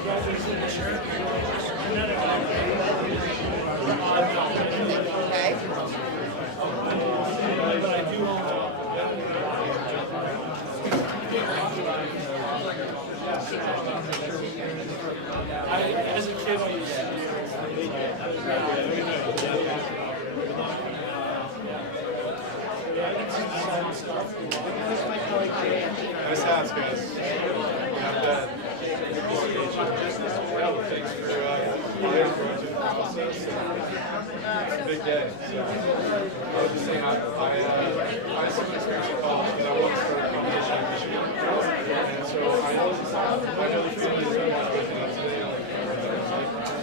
As a kid, I used Nice hats, guys. Not bad. Thanks for going through the process. It's a big day. So I was just saying, I had some experience in college because I wanted to start a culmination in Michigan. And so I know the feeling is very much waking up today.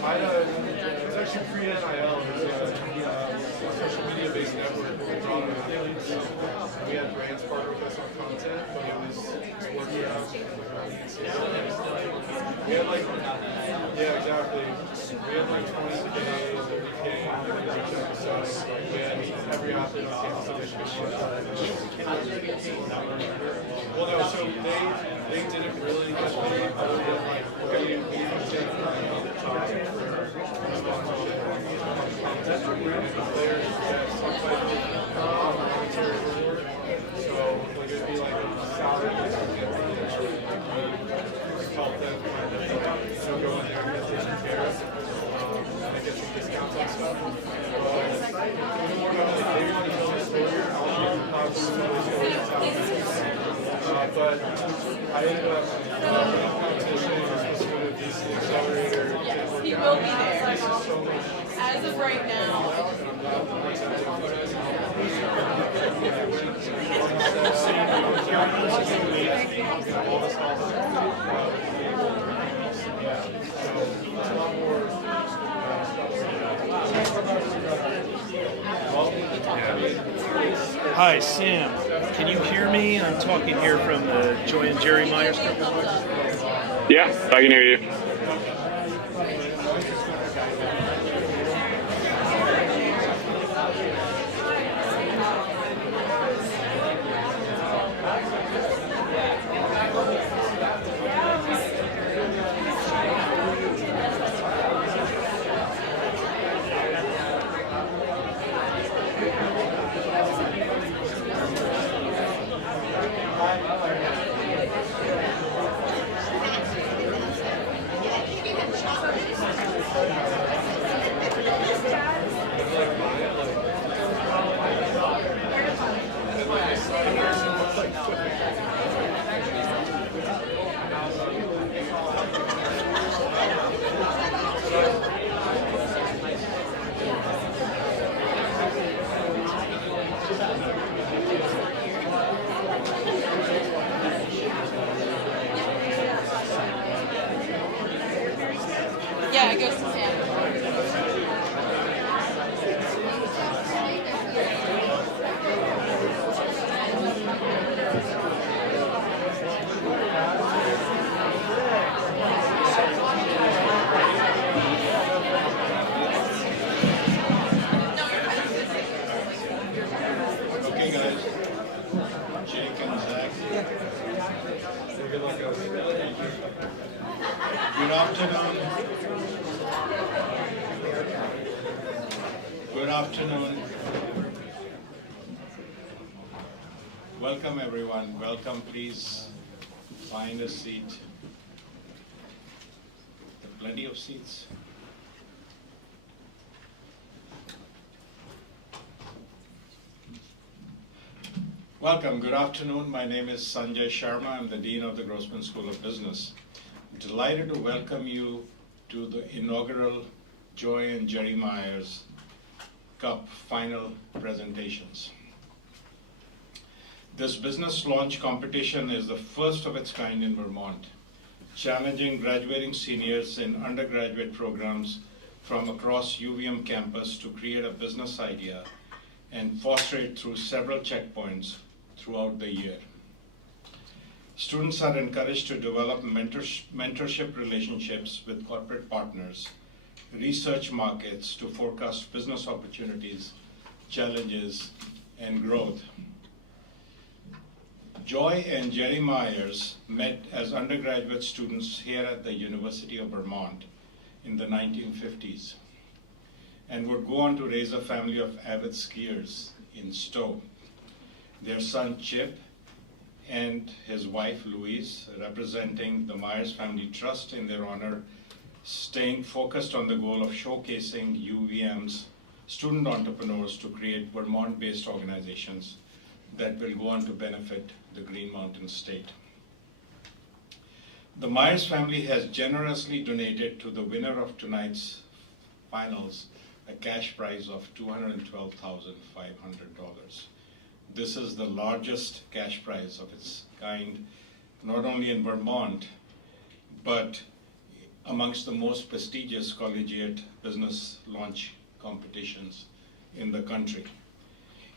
It was actually pre-NIL. It was a social media-based network where we brought in athletes. We had brands partner with us on content, but it was working out. We had like, yeah, exactly. We had like 20 days every game, so we had every athlete on campus audition. Well, no, so they didn't really get paid other than like, we used it for sponsorship. The players get some type of monetary reward. So like it would be like a salary, for example, we help them kind of go in there and get taken care of. And get some discounts on stuff. They want to tell the story. I'll but I ended up competition. I was supposed to go to DC Accelerator. Yes, he will be there. As of right now. Hi, Sam. Can you hear me? I'm talking here from the Joy and Jerry Meyers Company. Yeah, I can hear you. Yeah, it goes to Sam. Okay, guys. Jake and Zach. Good afternoon. Good afternoon. Welcome, everyone. Welcome, please. Find a seat. There are plenty of seats. Welcome. Good afternoon. My name is Sanjay Sharma. I'm the Dean of the Grossman School of Business. I'm delighted to welcome you to the inaugural Joy and Jerry Meyers Cup final presentations. This business launch competition is the first of its kind in Vermont, challenging graduating seniors in undergraduate programs from across UVM campus to create a business idea and foster it through several checkpoints throughout the year. Students are encouraged to develop mentorship relationships with corporate partners, research markets to forecast business opportunities, challenges, and growth. Joy and Jerry Meyers met as undergraduate students here at the University of Vermont in the 1950s and would go on to raise a family of avid skiers in Stowe. Their son Chip and his wife Louise, representing the Meyers Family Trust in their honor, staying focused on the goal of showcasing UVM's student entrepreneurs to create Vermont-based organizations that will go on to benefit the Green Mountain State. The Meyers family has generously donated to the winner of tonight's finals a cash prize of $212,500. This is the largest cash prize of its kind, not only in Vermont, but amongst the most prestigious collegiate business launch competitions in the country.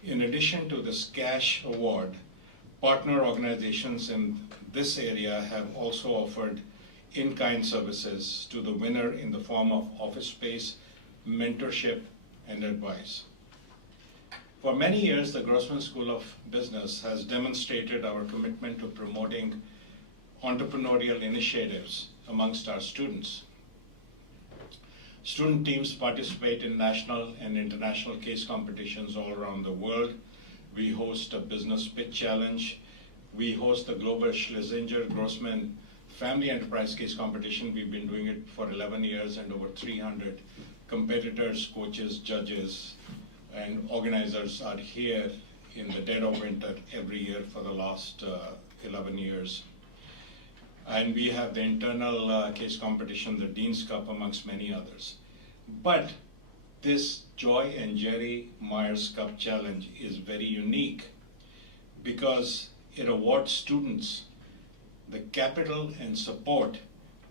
In addition to this cash award, partner organizations in this area have also offered in-kind services to the winner in the form of office space, mentorship, and advice. For many years, the Grossman School of Business has demonstrated our commitment to promoting entrepreneurial initiatives amongst our students. Student teams participate in national and international case competitions all around the world. We host a business pitch challenge. We host the Global Schlesinger Grossman Family Enterprise Case Competition. We've been doing it for 11 years, and over 300 competitors, coaches, judges, and organizers are here in the dead of winter every year for the last 11 years. And we have the internal case competition, the Dean's Cup, amongst many others. But this Joy and Jerry Meyers Cup Challenge is very unique because it awards students the capital and support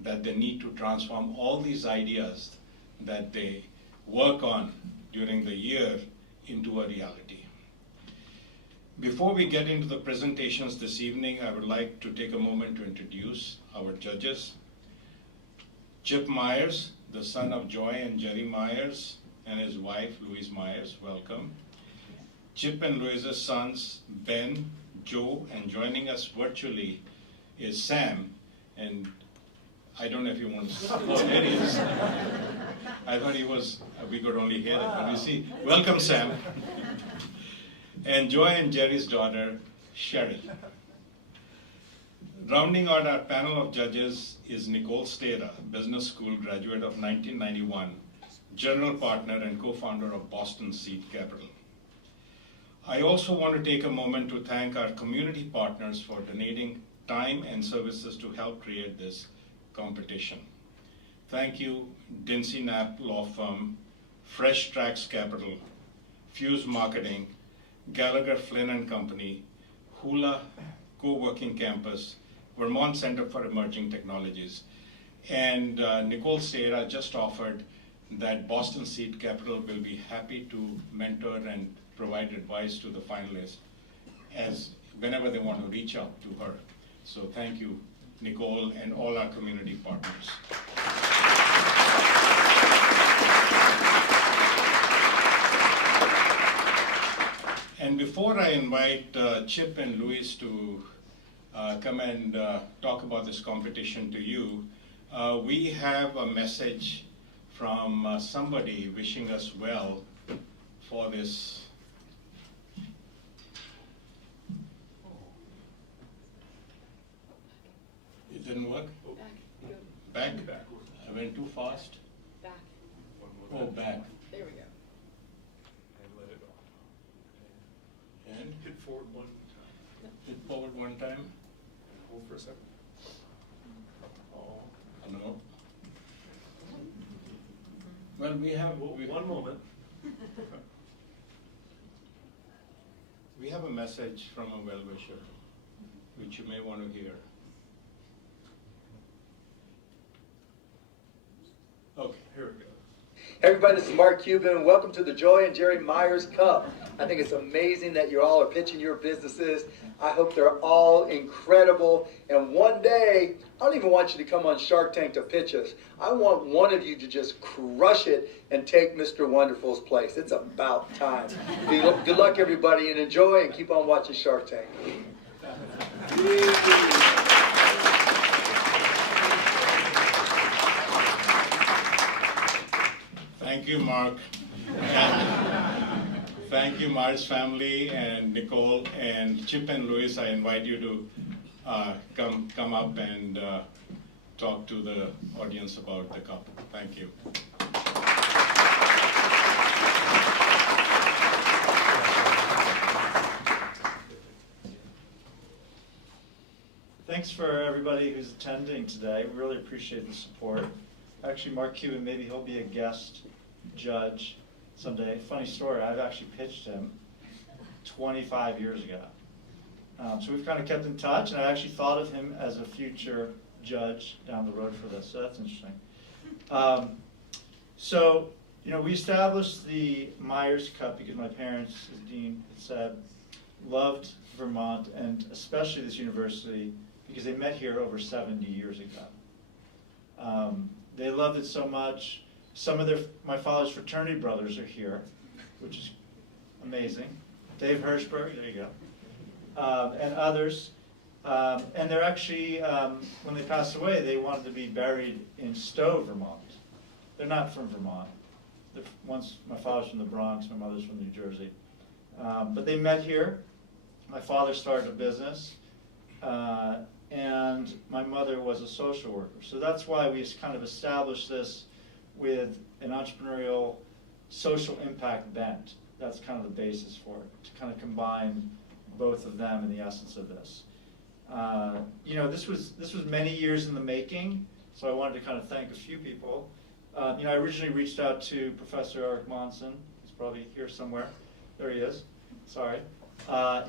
that they need to transform all these ideas that they work on during the year into a reality. Before we get into the presentations this evening, I would like to take a moment to introduce our judges. Chip Meyers, the son of Joy and Jerry Meyers, and his wife, Louise Meyers, welcome. Chip and Louise's sons, Ben, Joe, and joining us virtually is Sam, and I don't know if you want to, oh, there he is. I thought he was, we could only hear it, but you see, welcome Sam. And Joy and Jerry's daughter, Sherry. Rounding out our panel of judges is Nicole Stera, business school graduate of 1991, general partner and co-founder of Boston Seed Capital. I also want to take a moment to thank our community partners for donating time and services to help create this competition. Thank you, Dincy Knapp Law Firm, Fresh Tracks Capital, Fuse Marketing, Gallagher Flynn and Company, Hula Co-working Campus, Vermont Center for Emerging Technologies, and Nicole Stera just offered that Boston Seed Capital will be happy to mentor and provide advice to the finalists as whenever they want to reach out to her. So thank you, Nicole, and all our community partners. And before I invite Chip and Louise to come and talk about this competition to you, we have a message from somebody wishing us well for this. It didn't work? Back? I went too fast? Back. Oh, back. There we go. And let it off. And Hit forward one time. hit forward one time. Hold for a second. Oh. No. Well, we have One moment. we have a message from a well-wisher, which you may want to hear. Okay, Here we go. Everybody, this is Mark Cuban. Welcome to the Joy and Jerry Meyers Cup. I think it's amazing that you all are pitching your businesses. I hope they're all incredible. And one day, I don't even want you to come on Shark Tank to pitch us. I want one of you to just crush it and take Mr. Wonderful's place. It's about time. Good luck, everybody, and enjoy, and keep on watching Shark Tank. Thank you, Mark. Thank you, Myers family, and Nicole, and Chip and Louis. I invite you to come up and talk to the audience about the cup. Thank you. Thanks for everybody who's attending today. We really appreciate the support. Actually, Mark Cuban, maybe he'll be a guest judge someday. Funny story, I've actually pitched him 25 years ago. So we've kind of kept in touch, and I actually thought of him as a future judge down the road for this, so that's interesting. So, you know, we established the Meyers Cup because my parents, as Dean had said, loved Vermont, and especially this university, because they met here over 70 years ago. They loved it so much. Some of my father's fraternity brothers are here, which is amazing. Dave Hirschberg, there you go, and others. And they're actually, when they passed away, they wanted to be buried in Stowe, Vermont. They're not from Vermont. My father's from the Bronx, my mother's from New Jersey. But they met here. My father started a business, and my mother was a social worker. So that's why we kind of established this with an entrepreneurial social impact bent. That's kind of the basis for it, to kind of combine both of them in the essence of this. You know, this was many years in the making, so I wanted to kind of thank a few people. You know, I originally reached out to Professor Eric Monson. He's probably here somewhere. There he is. Sorry.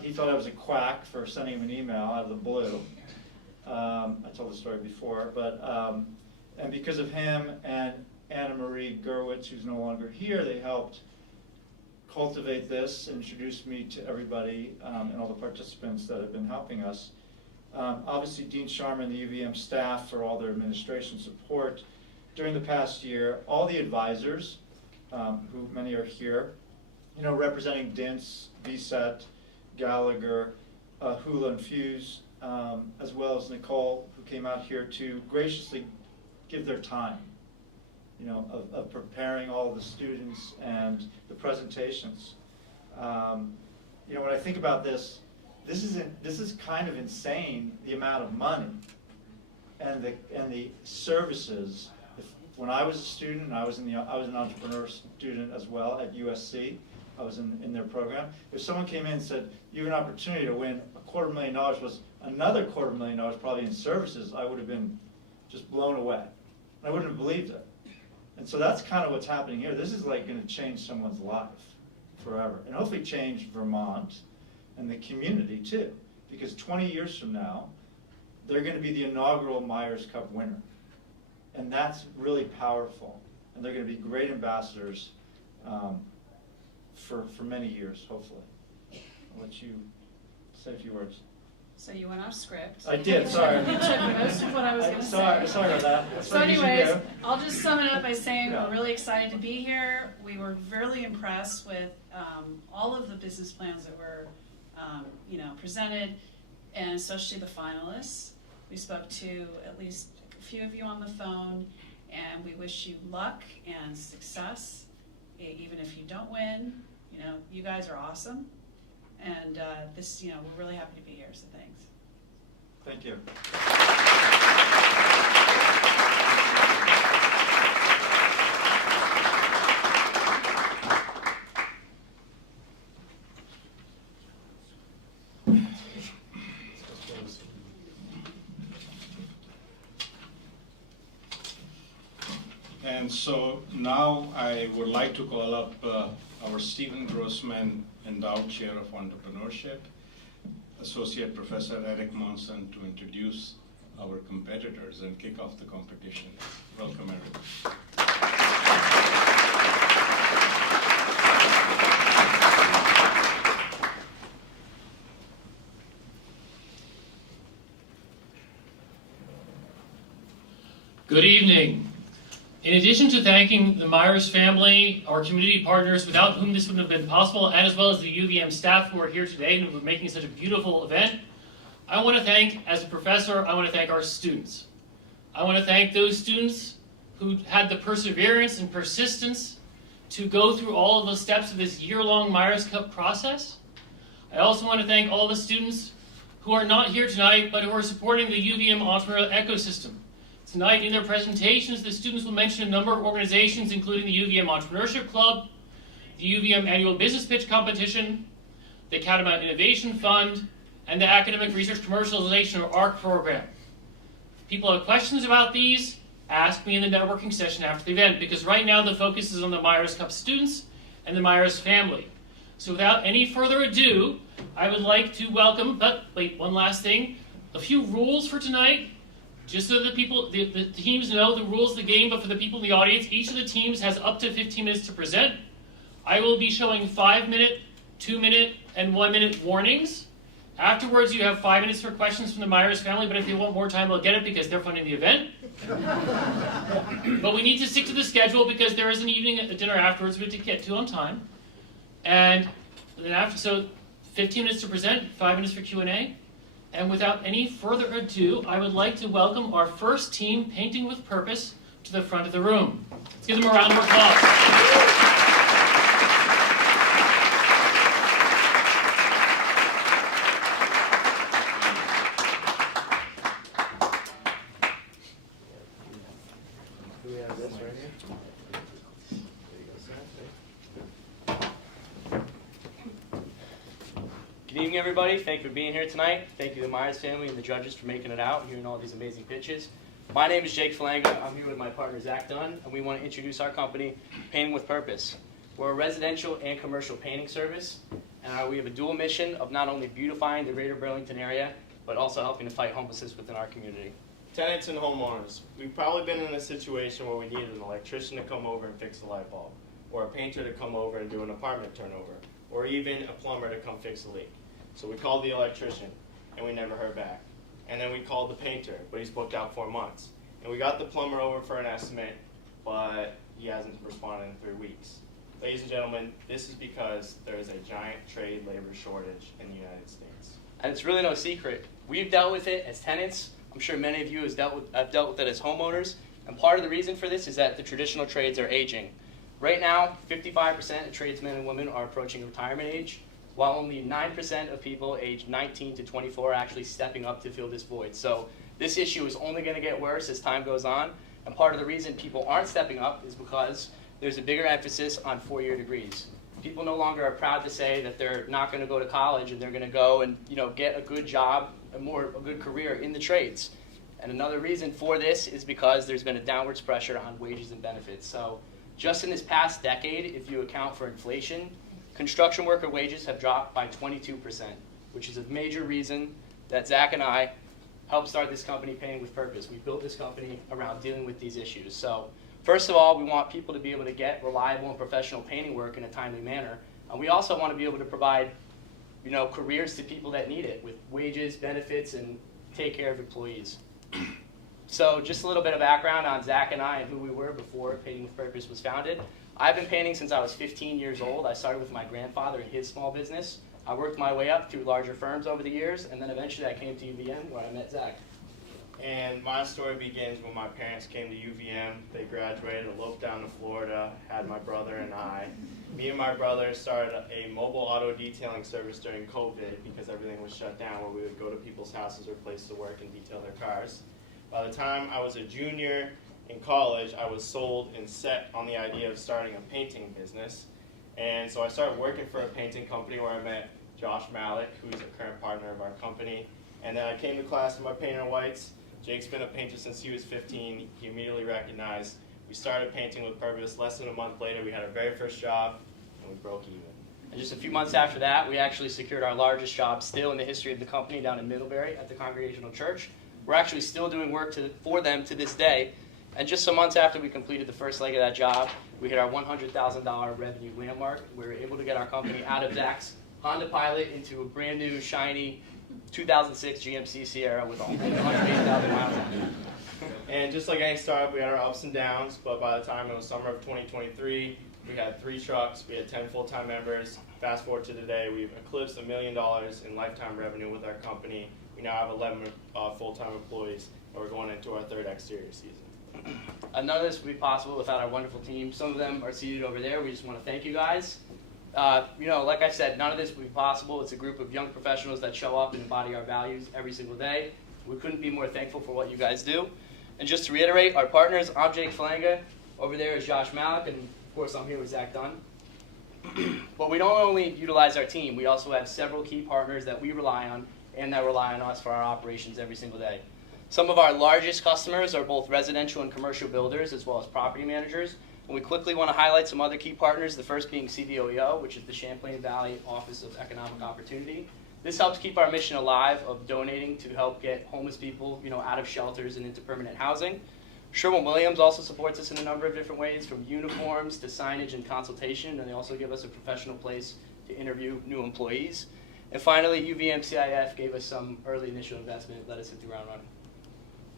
He thought I was a quack for sending him an email out of the blue. I told the story before, but and because of him and Anna Marie Gerwitz, who's no longer here, they helped cultivate this, introduce me to everybody and all the participants that have been helping us. Obviously, Dean Sharma and the UVM staff for all their administration support during the past year. All the advisors, who many are here, you know, representing DINTS, VSET, Gallagher, Hula and Fuse, as well as Nicole, who came out here to graciously give their time, you know, of preparing all the students and the presentations. You know, when I think about this, this is kind of insane, the amount of money and the services. When I was a student, and I was an entrepreneur student as well at USC. I was in their program. If someone came in and said, you have an opportunity to win $250,000 plus another $250,000 probably in services, I would have been just blown away. I wouldn't have believed it. And so that's kind of what's happening here. This is like going to change someone's life forever. And hopefully change Vermont and the community too. Because 20 years from now, they're going to be the inaugural Meyers Cup winner. And that's really powerful. And they're going to be great ambassadors for many years, hopefully. I'll let you say a few words. So you went off script. I did, sorry. You took most of what I was going to say. Sorry about that. That's So what I usually anyways, do. I'll just sum it up by saying Yeah. we're really excited to be here. We were really impressed with all of the business plans that were you know, presented, and especially the finalists. We spoke to at least a few of you on the phone, and we wish you luck and success, even if you don't win. You know, you guys are awesome, and this, you know, we're really happy to be here, so thanks. Thank you. And so now I would like to call up our Stephen Grossman Endowed Chair of Entrepreneurship, Associate Professor Eric Monson, to introduce our competitors and kick off the competition. Welcome, Eric. Good evening. In addition to thanking the Meyers family, our community partners without whom this wouldn't have been possible, and as well as the UVM staff who are here today and who are making such a beautiful event, I want to thank, as a professor, I want to thank our students. I want to thank those students who had the perseverance and persistence to go through all of the steps of this year-long Meyers Cup process. I also want to thank all the students who are not here tonight, but who are supporting the UVM entrepreneurial ecosystem. Tonight, in their presentations, the students will mention a number of organizations, including the UVM Entrepreneurship Club, the UVM Annual Business Pitch Competition, the Catamount Innovation Fund, and the Academic Research Commercialization, or ARC program. If people have questions about these, ask me in the networking session after the event, because right now the focus is on the Meyers Cup students and the Meyers family. So without any further ado, I would like to welcome, but wait, one last thing, a few rules for tonight, just so that the teams know the rules of the game, but for the people in the audience, each of the teams has up to 15 minutes to present. I will be showing 5-minute, 2-minute, and 1-minute warnings. Afterwards, you have 5 minutes for questions from the Meyers family, but if they want more time, they'll get it because they're funding the event. But we need to stick to the schedule because there is an evening dinner afterwards we have to get to on time. And then so 15 minutes to present, 5 minutes for Q&A. And without any further ado, I would like to welcome our first team, Painting with Purpose, to the front of the room. Let's give them a round of applause. Good evening, everybody. Thank you for being here tonight. Thank you to the Meyers family and the judges for making it out, hearing all these amazing pitches. My name is Jake Falanga. I'm here with my partner, Zach Dunn, and we want to introduce our company, Painting with Purpose. We're a residential and commercial painting service, and we have a dual mission of not only beautifying the greater Burlington area, but also helping to fight homelessness within our community. Tenants and homeowners, we've probably been in a situation where we needed an electrician to come over and fix a light bulb, or a painter to come over and do an apartment turnover, or even a plumber to come fix a leak. So we called the electrician, and we never heard back. And then we called the painter, but he's booked out 4 months. And we got the plumber over for an estimate, but he hasn't responded in 3 weeks. Ladies and gentlemen, this is because there is a giant trade labor shortage in the United States. And it's really no secret. We've dealt with it as tenants. I'm sure many of you have dealt with it as homeowners. And part of the reason for this is that the traditional trades are aging. Right now, 55% of tradesmen and women are approaching retirement age, while only 9% of people aged 19 to 24 are actually stepping up to fill this void. So this issue is only going to get worse as time goes on. And part of the reason people aren't stepping up is because there's a bigger emphasis on 4-year degrees. People no longer are proud to say that they're not going to go to college and they're going to go and get a good job, a good career in the trades. And another reason for this is because there's been a downwards pressure on wages and benefits. So just in this past decade, if you account for inflation, construction worker wages have dropped by 22%, which is a major reason that Zach and I helped start this company, Painting with Purpose. We built this company around dealing with these issues. So first of all, we want people to be able to get reliable and professional painting work in a timely manner. And we also want to be able to provide careers to people that need it with wages, benefits, and take care of employees. So just a little bit of background on Zach and I and who we were before Painting with Purpose was founded. I've been painting since I was 15 years old. I started with my grandfather in his small business. I worked my way up through larger firms over the years, and then eventually I came to UVM where I met Zach. And my story begins when my parents came to UVM. They graduated, eloped down to Florida, had my brother and I. Me and my brother started a mobile auto detailing service during COVID because everything was shut down, where we would go to people's houses or places to work and detail their cars. By the time I was a junior in college, I was sold and set on the idea of starting a painting business. And so I started working for a painting company where I met Josh Malik, who's a current partner of our company. And then I came to class with my painter whites. Jake's been a painter since he was 15. He immediately recognized. We started Painting with Purpose. Less than a month later, we had our very first job, and we broke even. And just a few months after that, we actually secured our largest job still in the history of the company down in Middlebury at the Congregational Church. We're actually still doing work for them to this day. And just some months after we completed the first leg of that job, we hit our $100,000 revenue landmark. We were able to get our company out of Zach's Honda Pilot into a brand new, shiny 2006 GMC Sierra with only 180,000 miles on it. And just like any startup, we had our ups and downs, but by the time it was summer of 2023, we had 3 trucks, we had 10 full-time members. Fast forward to today, we've eclipsed $1 million in lifetime revenue with our company. We We now have 11 full-time employees, and we're going into our third exterior season. None of this would be possible without our wonderful team. Some of them are seated over there. We just want to thank you guys. Like I said, none of this would be possible. It's a group of young professionals that show up and embody our values every single day. We couldn't be more thankful for what you guys do. And just to reiterate, our partners, I'm Jake Falanga. Over there is Josh Malik, and of course I'm here with Zach Dunn. But we don't only utilize our team, we also have several key partners that we rely on and that rely on us for our operations every single day. Some of our largest customers are both residential and commercial builders as well as property managers. And we quickly want to highlight some other key partners, the first being CVOEO, which is the Champlain Valley Office of Economic Opportunity. This helps keep our mission alive of donating to help get homeless people out of shelters and into permanent housing. Sherwin-Williams also supports us in a number of different ways, from uniforms to signage and consultation, and they also give us a professional place to interview new employees. And finally, UVM-CIF gave us some early initial investment, let us hit the ground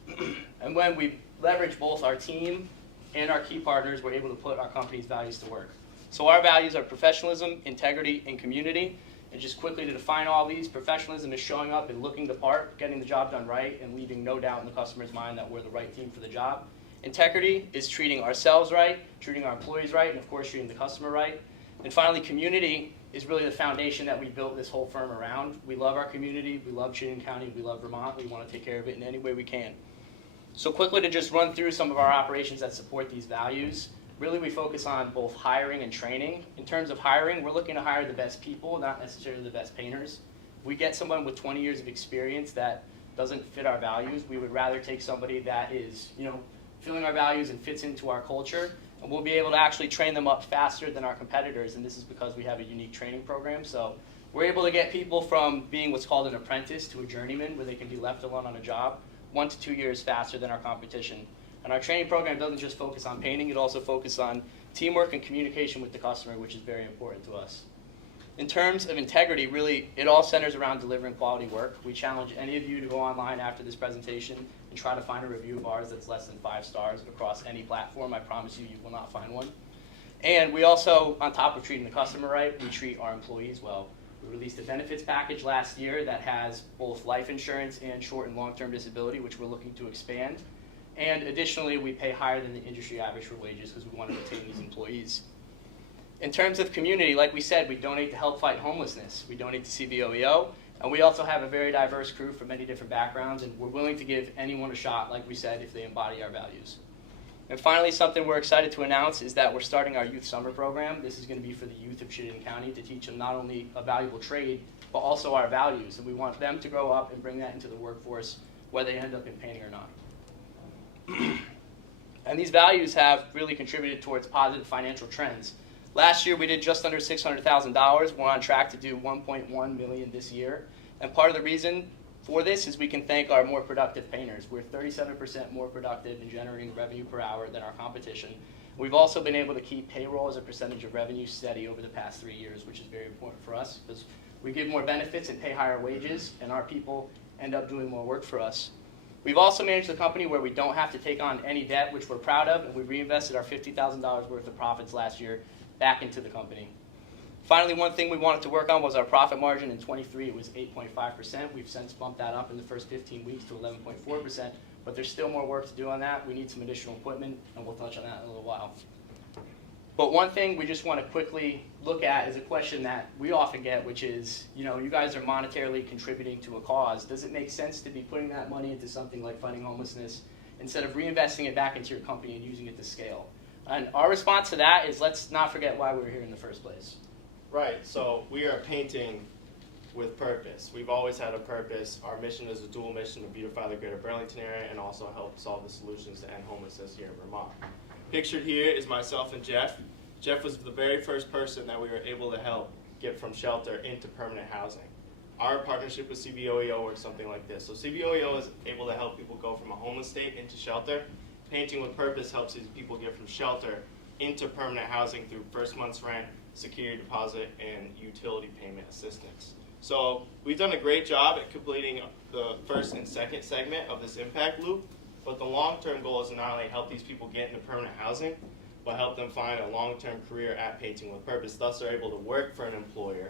running. And when we leverage both our team and our key partners, we're able to put our company's values to work. So our values are professionalism, integrity, and community. And just quickly to define all these, professionalism is showing up and looking the part, getting the job done right, and leaving no doubt in the customer's mind that we're the right team for the job. Integrity is treating ourselves right, treating our employees right, and of course treating the customer right. And finally, community is really the foundation that we built this whole firm around. We love our community, we love Chittenden County, we love Vermont, we want to take care of it in any way we can. So quickly to just run through some of our operations that support these values. Really, we focus on both hiring and training. In terms of hiring, we're looking to hire the best people, not necessarily the best painters. If we get someone with 20 years of experience that doesn't fit our values, we would rather take somebody that is, filling our values and fits into our culture, and we'll be able to actually train them up faster than our competitors, and this is because we have a unique training program. So we're able to get people from being what's called an apprentice to a journeyman, where they can be left alone on a job 1 to 2 years faster than our competition. And our training program doesn't just focus on painting, it also focuses on teamwork and communication with the customer, which is very important to us. In terms of integrity, really, it all centers around delivering quality work. We challenge any of you to go online after this presentation and try to find a review of ours that's less than 5 stars across any platform. I promise you, you will not find one. And we also, on top of treating the customer right, we treat our employees well. We released a benefits package last year that has both life insurance and short and long-term disability, which we're looking to expand. And additionally, we pay higher than the industry average for wages because we want to retain these employees. In terms of community, like we said, we donate to help fight homelessness. We donate to CVOEO, and we also have a very diverse crew from many different backgrounds, and we're willing to give anyone a shot, like we said, if they embody our values. And finally, something we're excited to announce is that we're starting our youth summer program. This is going to be for the youth of Chittenden County to teach them not only a valuable trade, but also our values. And we want them to grow up and bring that into the workforce, whether they end up in painting or not. And these values have really contributed towards positive financial trends. Last year we did just under $600,000. We're on track to do $1.1 million this year. And part of the reason for this is we can thank our more productive painters. We're 37% more productive in generating revenue per hour than our competition. We've also been able to keep payroll as a percentage of revenue steady over the past 3 years, which is very important for us because we give more benefits and pay higher wages, and our people end up doing more work for us. We've also managed the company where we don't have to take on any debt, which we're proud of, and we reinvested our $50,000 worth of profits last year back into the company. Finally, one thing we wanted to work on was our profit margin. In 23, it was 8.5%. We've since bumped that up in the first 15 weeks to 11.4%, but there's still more work to do on that. We need some additional equipment, and we'll touch on that in a little while. But one thing we just want to quickly look at is a question that we often get, which is, you guys are monetarily contributing to a cause. Does it make sense to be putting that money into something like fighting homelessness instead of reinvesting it back into your company and using it to scale? And our response to that is, let's not forget why we were here in the first place. Right, so we are painting with purpose. We've always had a purpose. Our mission is a dual mission to beautify the greater Burlington area and also help solve the solutions to end homelessness here in Vermont. Pictured here is myself and Jeff. Jeff was the very first person that we were able to help get from shelter into permanent housing. Our partnership with CVOEO works something like this. So CVOEO is able to help people go from a homeless state into shelter. Painting with Purpose helps these people get from shelter into permanent housing through first month's rent, security deposit, and utility payment assistance. So we've done a great job at completing the first and second segment of this impact loop, but the long-term goal is to not only help these people get into permanent housing, but help them find a long-term career at Painting with Purpose. Thus, they're able to work for an employer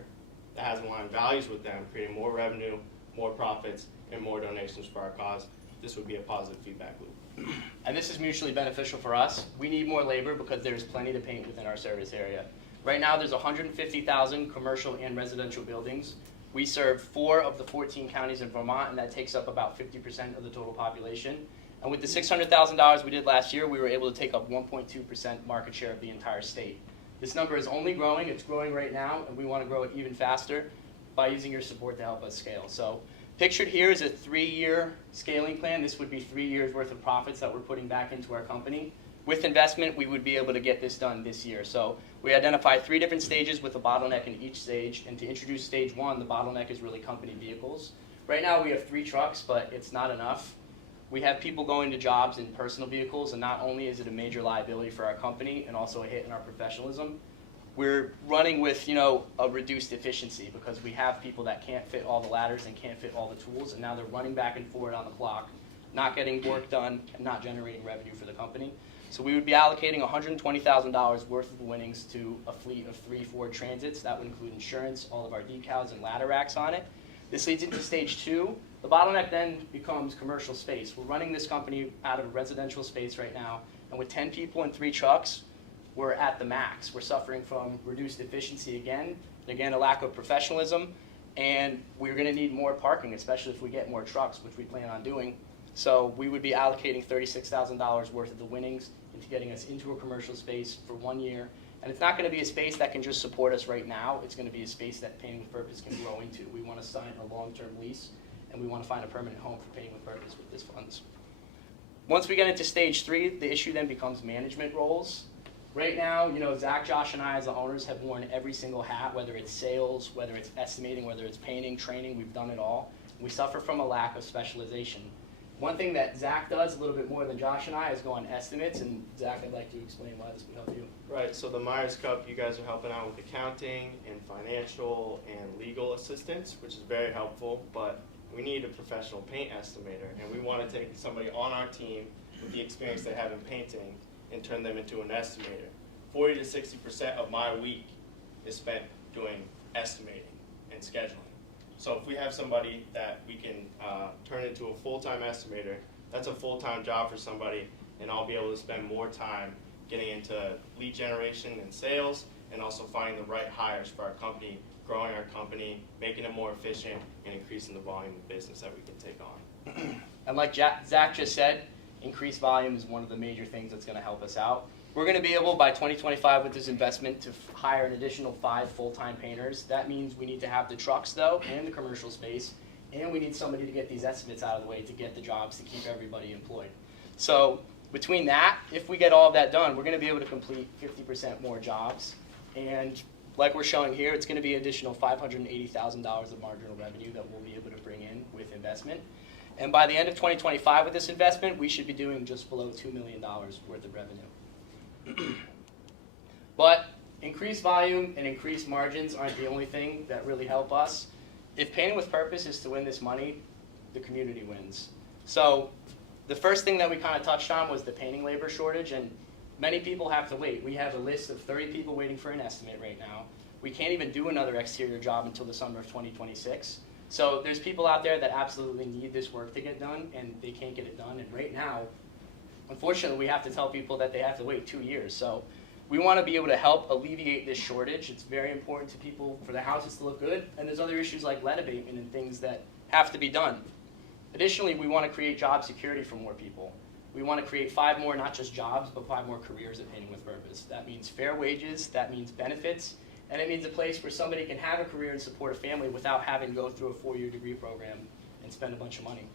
that has aligned values with them, creating more revenue, more profits, and more donations for our cause, this would be a positive feedback loop. And this is mutually beneficial for us. We need more labor because there's plenty to paint within our service area. Right now, there's 150,000 commercial and residential buildings. We serve 4 of the 14 counties in Vermont, and that takes up about 50% of the total population. And with the $600,000 we did last year, we were able to take up 1.2% market share of the entire state. This number is only growing. It's growing right now, and we want to grow it even faster by using your support to help us scale. So pictured here is a 3-year scaling plan. This would be 3 years worth of profits that we're putting back into our company. With investment, we would be able to get this done this year. So we identified 3 different stages with a bottleneck in each stage. And to introduce stage 1, the bottleneck is really company vehicles. Right now we have 3 trucks, but it's not enough. We have people going to jobs in personal vehicles, and not only is it a major liability for our company and also a hit in our professionalism, we're running with, a reduced efficiency because we have people that can't fit all the ladders and can't fit all the tools, and now they're running back and forth on the clock, not getting work done and not generating revenue for the company. So we would be allocating $120,000 worth of the winnings to a fleet of 3 Ford Transits. That would include insurance, all of our decals and ladder racks on it. This leads into stage 2. The bottleneck then becomes commercial space. We're running this company out of a residential space right now, and with 10 people and 3 trucks, we're at the max. We're suffering from reduced efficiency again, a lack of professionalism, and we're going to need more parking, especially if we get more trucks, which we plan on doing. So we would be allocating $36,000 worth of the winnings into getting us into a commercial space for 1 year. And it's not going to be a space that can just support us right now. It's going to be a space that Painting with Purpose can grow into. We want to sign a long-term lease, and we want to find a permanent home for Painting with Purpose with this funds. Once we get into stage 3, the issue then becomes management roles. Right now, Zach, Josh, and I as the owners have worn every single hat, whether it's sales, whether it's estimating, whether it's painting, training, we've done it all. We suffer from a lack of specialization. One thing that Zach does a little bit more than Josh and I is go on estimates, and Zach, I'd like to explain why this would help you. Right, so the Meyers Cup, you guys are helping out with accounting and financial and legal assistance, which is very helpful, but we need a professional paint estimator, and we want to take somebody on our team with the experience they have in painting and turn them into an estimator. 40 to 60% of my week is spent doing estimating and scheduling. So if we have somebody that we can turn into a full-time estimator, that's a full-time job for somebody, and I'll be able to spend more time getting into lead generation and sales, and also finding the right hires for our company, growing our company, making it more efficient, and increasing the volume of business that we can take on. And like Zach just said, increased volume is one of the major things that's going to help us out. We're going to be able, by 2025 with this investment, to hire an additional 5 full-time painters. That means we need to have the trucks, though, and the commercial space, and we need somebody to get these estimates out of the way to get the jobs to keep everybody employed. So between that, if we get all of that done, we're going to be able to complete 50% more jobs. And like we're showing here, it's going to be an additional $580,000 of marginal revenue that we'll be able to bring in with investment. And by the end of 2025 with this investment, we should be doing just below $2 million worth of revenue. But increased volume and increased margins aren't the only thing that really help us. If Painting with Purpose is to win this money, the community wins. So the first thing that we kind of touched on was the painting labor shortage, and many people have to wait. We have a list of 30 people waiting for an estimate right now. We can't even do another exterior job until the summer of 2026. So there's people out there that absolutely need this work to get done, and they can't get it done. And right now, unfortunately, we have to tell people that they have to wait 2 years. So we want to be able to help alleviate this shortage. It's very important to people for the houses to look good. And there's other issues like lead abatement and things that have to be done. Additionally, we want to create job security for more people. We want to create 5 more, not just jobs, but 5 more careers at Painting with Purpose. That means fair wages, that means benefits, and it means a place where somebody can have a career and support a family without having to go through a 4-year degree program and spend a bunch of money.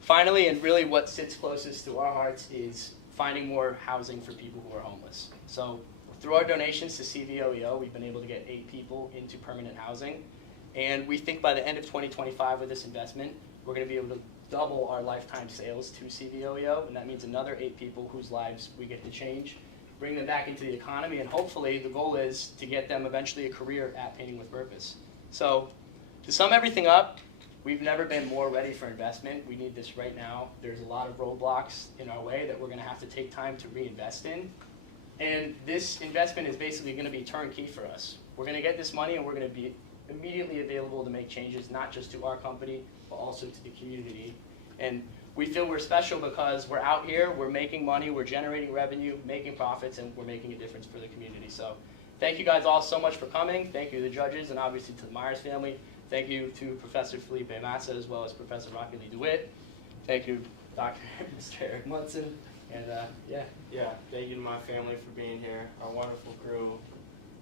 Finally, and really what sits closest to our hearts, is finding more housing for people who are homeless. So through our donations to CVOEO, we've been able to get 8 people into permanent housing. And we think by the end of 2025 with this investment, we're going to be able to double our lifetime sales to CVOEO. And that means another 8 people whose lives we get to change, bring them back into the economy, and hopefully the goal is to get them eventually a career at Painting with Purpose. So to sum everything up, we've never been more ready for investment. We need this right now. There's a lot of roadblocks in our way that we're going to have to take time to reinvest in. And this investment is basically going to be turnkey for us. We're going to get this money, and we're going to be immediately available to make changes, not just to our company, but also to the community. And we feel we're special because we're out here, we're making money, we're generating revenue, making profits, and we're making a difference for the community. So thank you guys all so much for coming. Thank you to the judges and obviously to the Meyers family. Thank you to Professor Felipe Massa as well as Professor Rocky Lee DeWitt. Thank you, Dr. Mr. Eric Munson. And Yeah, thank you to my family for being here, our wonderful crew.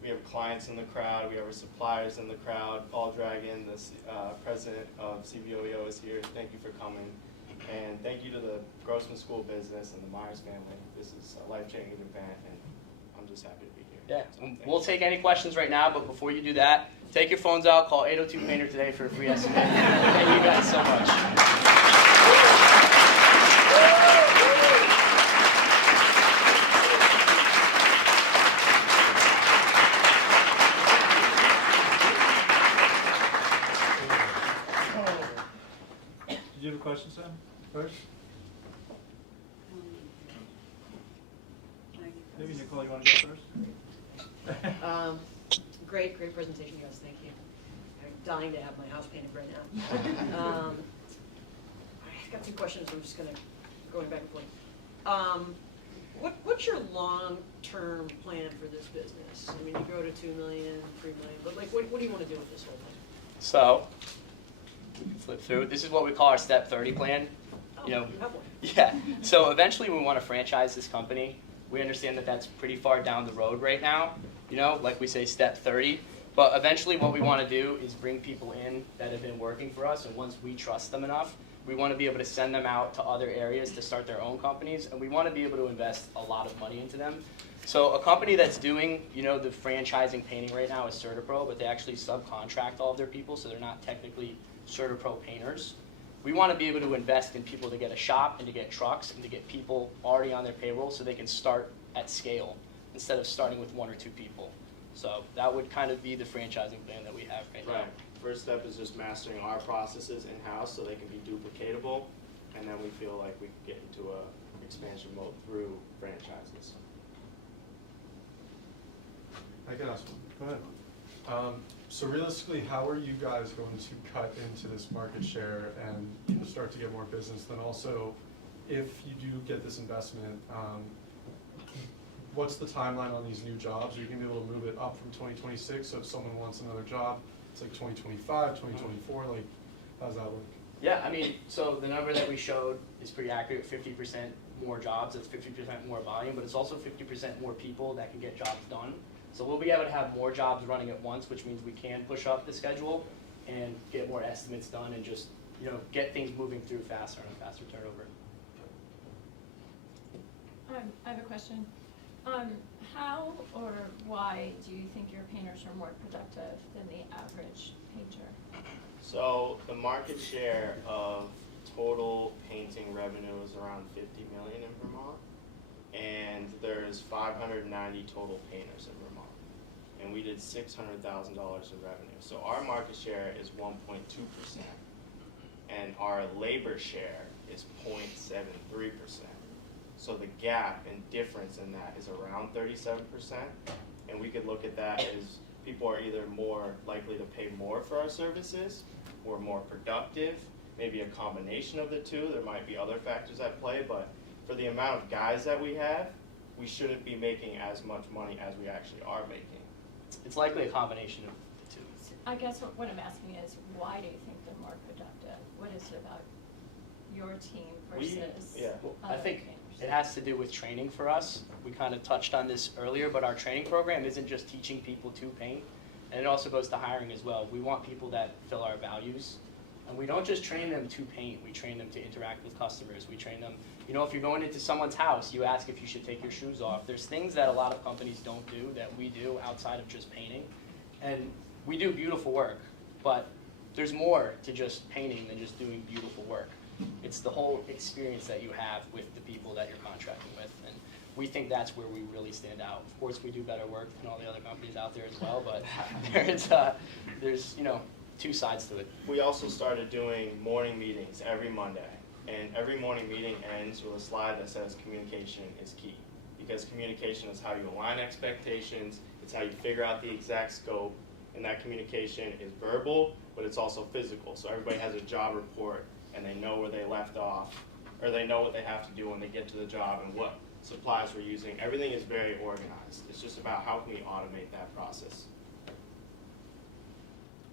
We have clients in the crowd, we have our suppliers in the crowd. Paul Dragon, the president of CBOEO is here. Thank you for coming. And thank you to the Grossman School of Business and the Myers family. This is a life-changing event, and I'm just happy to be here. yeah, So, we'll take any questions right now, but before you do that, take your phones out, call 802-PAINTER today for a free estimate. Thank you guys so much. Did you have a question, Sam, first? Maybe Nicole, you want to go first? Great presentation, guys. Thank you. I'm dying to have my house painted right now. I've got two questions. I'm just going back and forth. What's your long-term plan for this business? I mean, you grow to 2 million, 3 million, but like, what do you want to do with this whole thing? So, we can flip through. This is what we call our Step 30 plan. Oh, You know, you have one. yeah. So eventually we want to franchise this company. We understand that that's pretty far down the road right now. You know, like we say, Step 30. But eventually what we want to do is bring people in that have been working for us, and once we trust them enough, we want to be able to send them out to other areas to start their own companies, and we want to be able to invest a lot of money into them. So a company that's doing, you know, the franchising painting right now is CertaPro, but they actually subcontract all of their people, so they're not technically CertaPro painters. We want to be able to invest in people to get a shop and to get trucks and to get people already on their payroll so they can start at scale instead of starting with 1 or 2 people. So that would kind of be the franchising plan that we have right now. Right. First step is just mastering our processes in-house so they can be duplicatable, and then we feel like we can get into a expansion mode through franchises. I can ask one. Go ahead. So realistically, how are you guys going to cut into this market share and start to get more business? Then also, if you do get this investment, what's the timeline on these new jobs? Are you going to be able to move it up from 2026? So if someone wants another job, it's like 2025, 2024, like, how does that work? Yeah, I mean, so the number that we showed is pretty accurate, 50% more jobs, that's 50% more volume, but it's also 50% more people that can get jobs done. So we'll be able to have more jobs running at once, which means we can push up the schedule and get more estimates done and just, you know, get things moving through faster and a faster turnover. I have a question. How or why do you think your painters are more productive than the average painter? So the market share of total painting revenue is around 50 million in Vermont, and there's 590 total painters in Vermont, and we did $600,000 in revenue. So our market share is 1.2%, and our labor share is 0.73%. So the gap and difference in that is around 37%, and we could look at that as people are either more likely to pay more for our services or more productive, maybe a combination of the two. There might be other factors at play, but for the amount of guys that we have, we shouldn't be making as much money as we actually are making. It's likely a combination of the two. I guess what I'm asking is, why do you think they're more productive? What is it about your team versus Well, I other think painters? it has to do with training for us. We kind of touched on this earlier, but our training program isn't just teaching people to paint, and it also goes to hiring as well. We want people that fill our values, and we don't just train them to paint. We train them to interact with customers. We train them, you know, if you're going into someone's house, you ask if you should take your shoes off. There's things that a lot of companies don't do that we do outside of just painting, and we do beautiful work, but there's more to just painting than just doing beautiful work. It's the whole experience that you have with the people that you're contracting with, and we think that's where we really stand out. Of course, we do better work than all the other companies out there as well, but there's you know, two sides to it. We also started doing morning meetings every Monday, and every morning meeting ends with a slide that says communication is key, because communication is how you align expectations, it's how you figure out the exact scope, And that communication is verbal, but it's also physical. So everybody has a job report and they know where they left off, or they know what they have to do when they get to the job and what supplies we're using. Everything is very organized. It's just about how can we automate that process.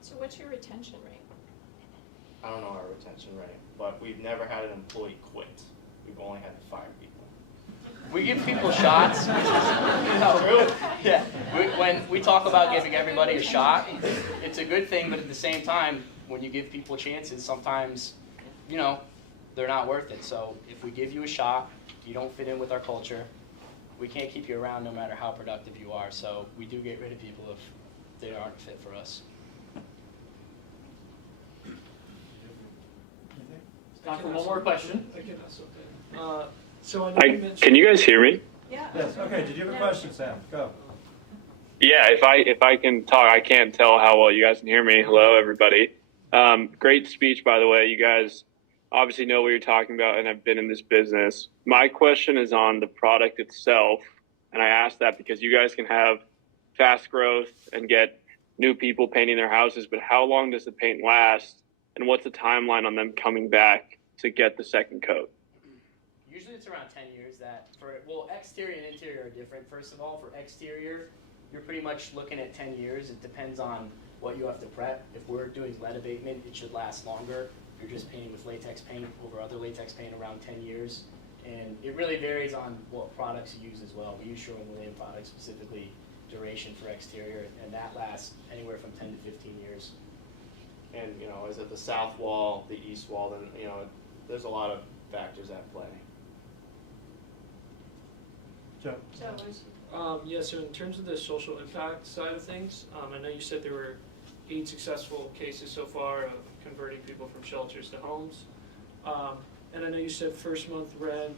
So what's your retention rate? I don't know our retention rate, but we've never had an employee quit. We've only had to fire people. We give people shots. No, yeah. When we talk about giving everybody a shot, it's a good thing, but at the same time, when you give people chances, sometimes, you know, they're not worth it. So if we give you a shot, you don't fit in with our culture, we can't keep you around no matter how productive you are. So we do get rid of people if they aren't fit for us. Time for one more question. I can ask something. So I know you mentioned. Can you guys hear me? Yeah. Yes, okay, did you have a question, Sam? Go. Yeah, if I can talk, I can't tell how well you guys can hear me. Hello, everybody. Great speech, by the way. You guys obviously know what you're talking about and have been in this business. My question is on the product itself, and I ask that because you guys can have fast growth and get new people painting their houses, but how long does the paint last, and what's the timeline on them coming back to get the second coat? Usually it's around 10 years that well, exterior and interior are different. First of all, for exterior, you're pretty much looking at 10 years. It depends on what you have to prep. If we're doing lead abatement, it should last longer. If you're just painting with latex paint over other latex paint, around 10 years. And it really varies on what products you use as well. We use Sherwin-Williams products, specifically duration for exterior, and that lasts anywhere from 10 to 15 years. And, you know, is it the south wall, the east wall? Then, you know, there's a lot of factors at play. Joe? Yeah, so in terms of the social impact side of things, I know you said there were 8 successful cases so far of converting people from shelters to homes. And I know you said first month rent,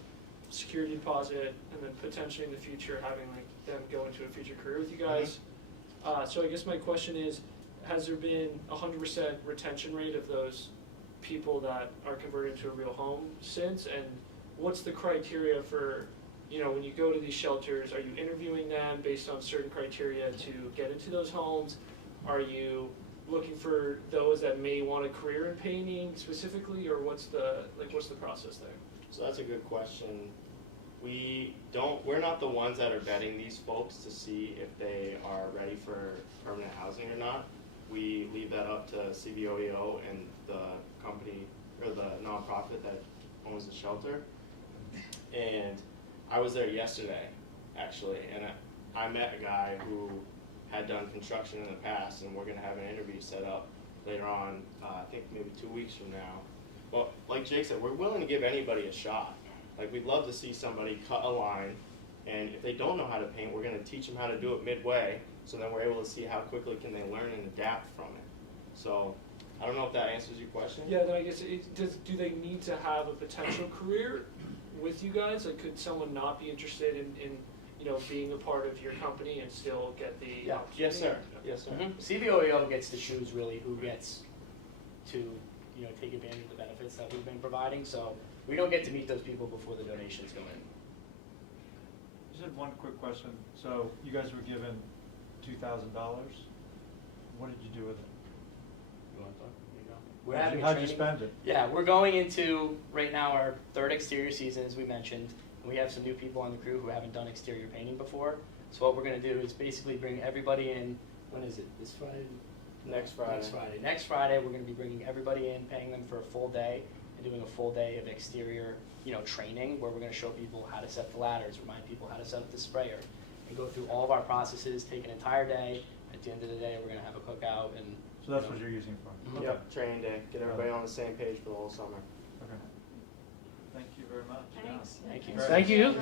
security deposit, and then potentially in the future having like them go into a future career with you guys. So I guess my question is, has there been 100% retention rate of those people that are converted to a real home since? And what's the criteria for, you know, when you go to these shelters, are you interviewing them based on certain criteria to get into those homes? Are you looking for those that may want a career in painting specifically, or what's the process there? So that's a good question. We're not the ones that are vetting these folks to see if they are ready for permanent housing or not. We leave that up to CVOEO and the company or the nonprofit that owns the shelter. And I was there yesterday, actually, and I met a guy who had done construction in the past, and we're going to have an interview set up later on, I think maybe 2 weeks from now. Well, like Jake said, we're willing to give anybody a shot. Like, we'd love to see somebody cut a line, and if they don't know how to paint, we're going to teach them how to do it midway, so then we're able to see how quickly can they learn and adapt from it. So, I don't know if that answers your question. Yeah, then I guess, do they need to have a potential career with you guys? Like, could someone not be interested in you know, being a part of your company and still get the opportunity? Yes, sir. Yes, sir. CVOEO gets to choose really who gets to, you know, take advantage of the benefits that we've been providing. So we don't get to meet those people before the donations go in. Just had one quick question. So you guys were given $2,000. What did you do with it? You want to talk? We're having How'd you training. spend it? Yeah, we're going into right now our 3rd exterior season, as we mentioned. And we have some new people on the crew who haven't done exterior painting before. So what we're going to do is basically bring everybody in. When is it? This Friday? Next Friday. Next Friday. Next Friday, we're going to be bringing everybody in, paying them for a full day, and doing a full day of exterior, you know, training, where we're going to show people how to set the ladders, remind people how to set up the sprayer, and go through all of our processes, take an entire day. At the end of the day, we're going to have a cookout. And So that's what you're using it for? Mhm. Okay. Yep, training day. Get everybody on the same page for the whole summer. Okay. Thank you very much. Thanks. Thank you. Thank you.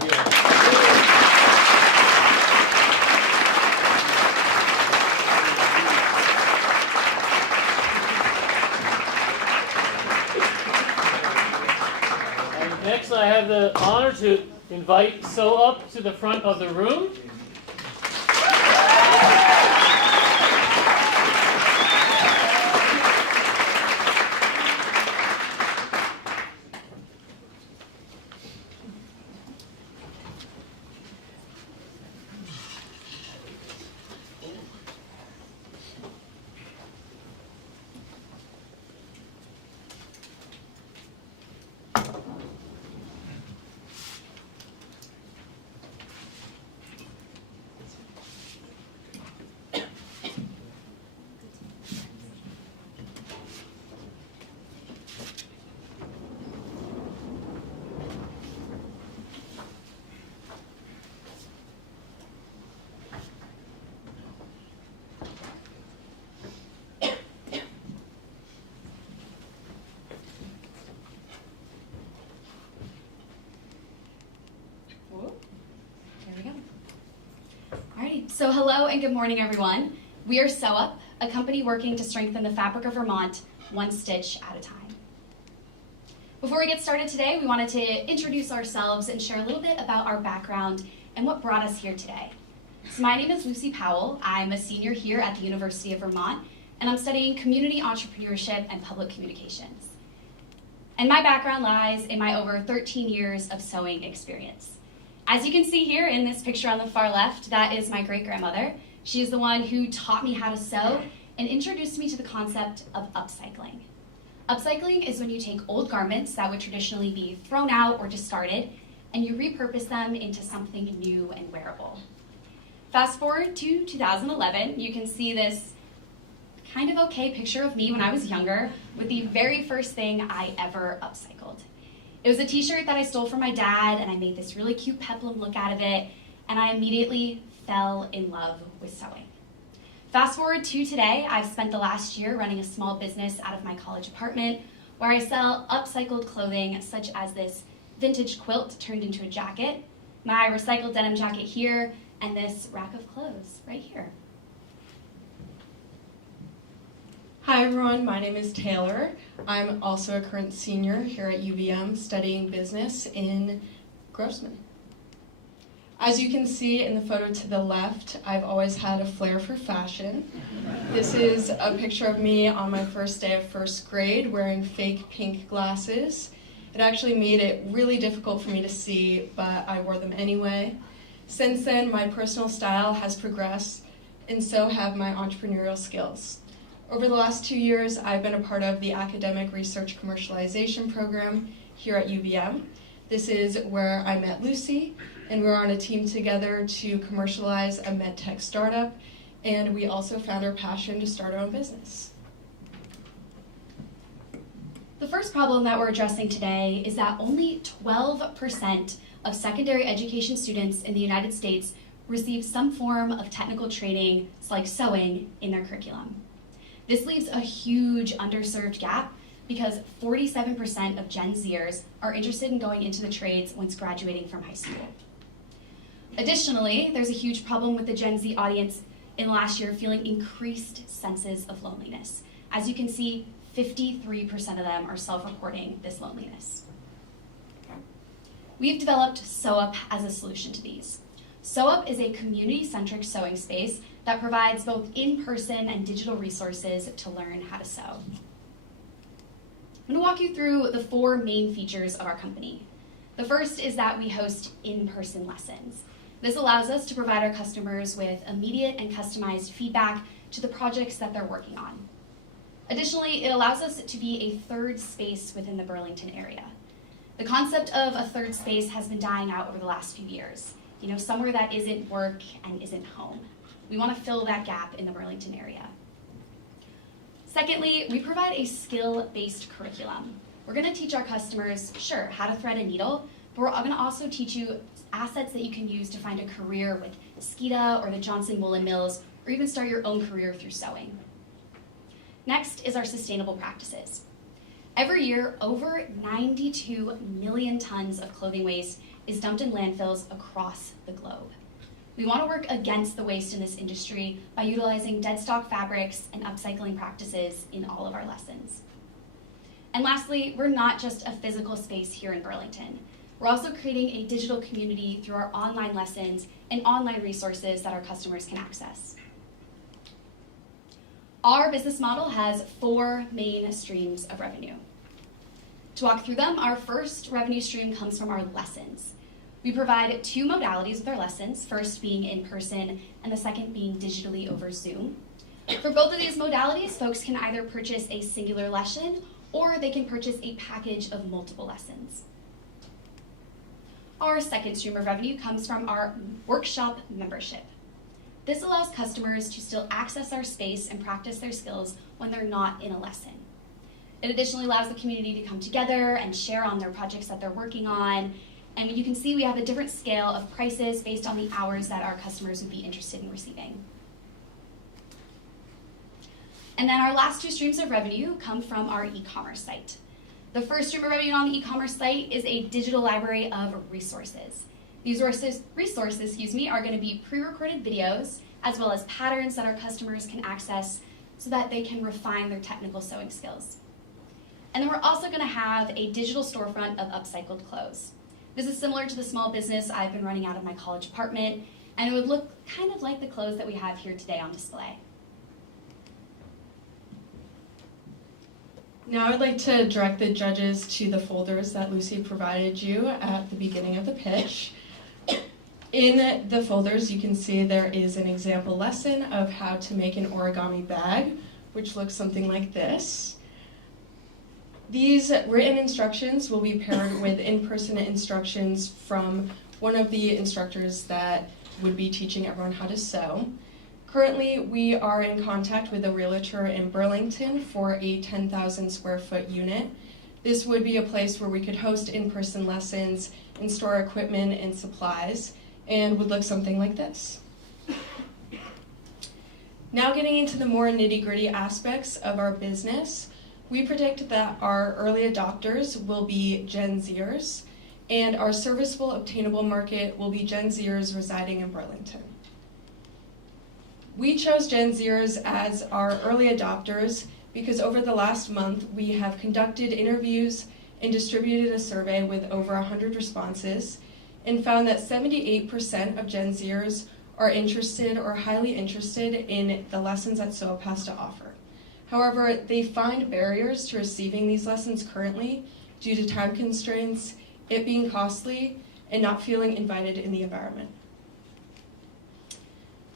And next, I have the honor to invite So up to the front of the room. So hello and good morning, everyone. We are Sew Up, a company working to strengthen the fabric of Vermont, one stitch at a time. Before we get started today, we wanted to introduce ourselves and share a little bit about our background and what brought us here today. So my name is Lucy Powell. I'm a senior here at the University of Vermont, and I'm studying community entrepreneurship and public communications. And my background lies in my over 13 years of sewing experience. As you can see here in this picture on the far left, that is my great-grandmother. She is the one who taught me how to sew and introduced me to the concept of upcycling. Upcycling is when you take old garments that would traditionally be thrown out or discarded, and you repurpose them into something new and wearable. Fast forward to 2011, you can see this kind of okay picture of me when I was younger with the very first thing I ever upcycled. It was a t-shirt that I stole from my dad, and I made this really cute peplum look out of it, and I immediately fell in love with sewing. Fast forward to today, I've spent the last year running a small business out of my college apartment where I sell upcycled clothing such as this vintage quilt turned into a jacket, my recycled denim jacket here, and this rack of clothes right here. Hi everyone, my name is Taylor. I'm also a current senior here at UVM studying business in Grossman. As you can see in the photo to the left, I've always had a flair for fashion. This is a picture of me on my first day of first grade wearing fake pink glasses. It actually made it really difficult for me to see, but I wore them anyway. Since then, my personal style has progressed, and so have my entrepreneurial skills. Over the last 2 years, I've been a part of the Academic Research Commercialization Program here at UVM. This is where I met Lucy, and we were on a team together to commercialize a medtech startup, and we also found our passion to start our own business. The first problem that we're addressing today is that only 12% of secondary education students in the United States receive some form of technical training, like sewing, in their curriculum. This leaves a huge underserved gap because 47% of Gen Zers are interested in going into the trades once graduating from high school. Additionally, there's a huge problem with the Gen Z audience in the last year feeling increased senses of loneliness. As you can see, 53% of them are self-reporting this loneliness. We've developed Sew Up as a solution to these. Sew Up is a community-centric sewing space that provides both in-person and digital resources to learn how to sew. I'm going to walk you through the 4 main features of our company. The first is that we host in-person lessons. This allows us to provide our customers with immediate and customized feedback to the projects that they're working on. Additionally, it allows us to be a third space within the Burlington area. The concept of a third space has been dying out over the last few years. You know, somewhere that isn't work and isn't home. We want to fill that gap in the Burlington area. Secondly, we provide a skill-based curriculum. We're going to teach our customers, sure, how to thread a needle, but we're going to also teach you assets that you can use to find a career with Skida or the Johnson Woolen Mills, or even start your own career through sewing. Next is our sustainable practices. Every year, over 92 million tons of clothing waste is dumped in landfills across the globe. We want to work against the waste in this industry by utilizing dead stock fabrics and upcycling practices in all of our lessons. And lastly, we're not just a physical space here in Burlington. We're also creating a digital community through our online lessons and online resources that our customers can access. Our business model has 4 main streams of revenue. To walk through them, our first revenue stream comes from our lessons. We provide 2 modalities with our lessons, first being in person and the second being digitally over Zoom. For both of these modalities, folks can either purchase a singular lesson or they can purchase a package of multiple lessons. Our second stream of revenue comes from our workshop membership. This allows customers to still access our space and practice their skills when they're not in a lesson. It additionally allows the community to come together and share on their projects that they're working on. And you can see we have a different scale of prices based on the hours that our customers would be interested in receiving. And then our last 2 streams of revenue come from our e-commerce site. The first stream of revenue on the e-commerce site is a digital library of resources. These resources are going to be pre-recorded videos, as well as patterns that our customers can access so that they can refine their technical sewing skills. And then we're also going to have a digital storefront of upcycled clothes. This is similar to the small business I've been running out of my college apartment, and it would look kind of like the clothes that we have here today on display. Now I'd like to direct the judges to the folders that Lucy provided you at the beginning of the pitch. In the folders, you can see there is an example lesson of how to make an origami bag, which looks something like this. These written instructions will be paired with in-person instructions from one of the instructors that would be teaching everyone how to sew. Currently, we are in contact with a realtor in Burlington for a 10,000 square foot unit. This would be a place where we could host in-person lessons and store equipment and supplies, and would look something like this. Now getting into the more nitty-gritty aspects of our business, we predict that our early adopters will be Gen Zers, and our serviceable obtainable market will be Gen Zers residing in Burlington. We chose Gen Zers as our early adopters because over the last month we have conducted interviews and distributed a survey with over 100 responses and found that 78% of Gen Zers are interested or highly interested in the lessons that Sew Up has to offer. However, they find barriers to receiving these lessons currently due to time constraints, it being costly, and not feeling invited in the environment.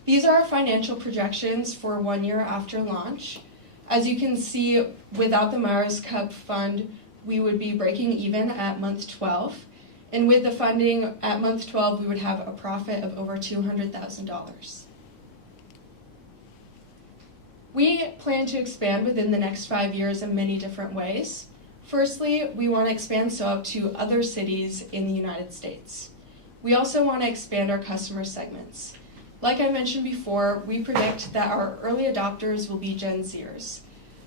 These are our financial projections for 1 year after launch. As you can see, without the Meyers Cup fund, we would be breaking even at month 12. And with the funding at month 12, we would have a profit of over $200,000. We plan to expand within the next 5 years in many different ways. Firstly, we want to expand Sew Up to other cities in the United States. We also want to expand our customer segments. Like I mentioned before, we predict that our early adopters will be Gen Zers.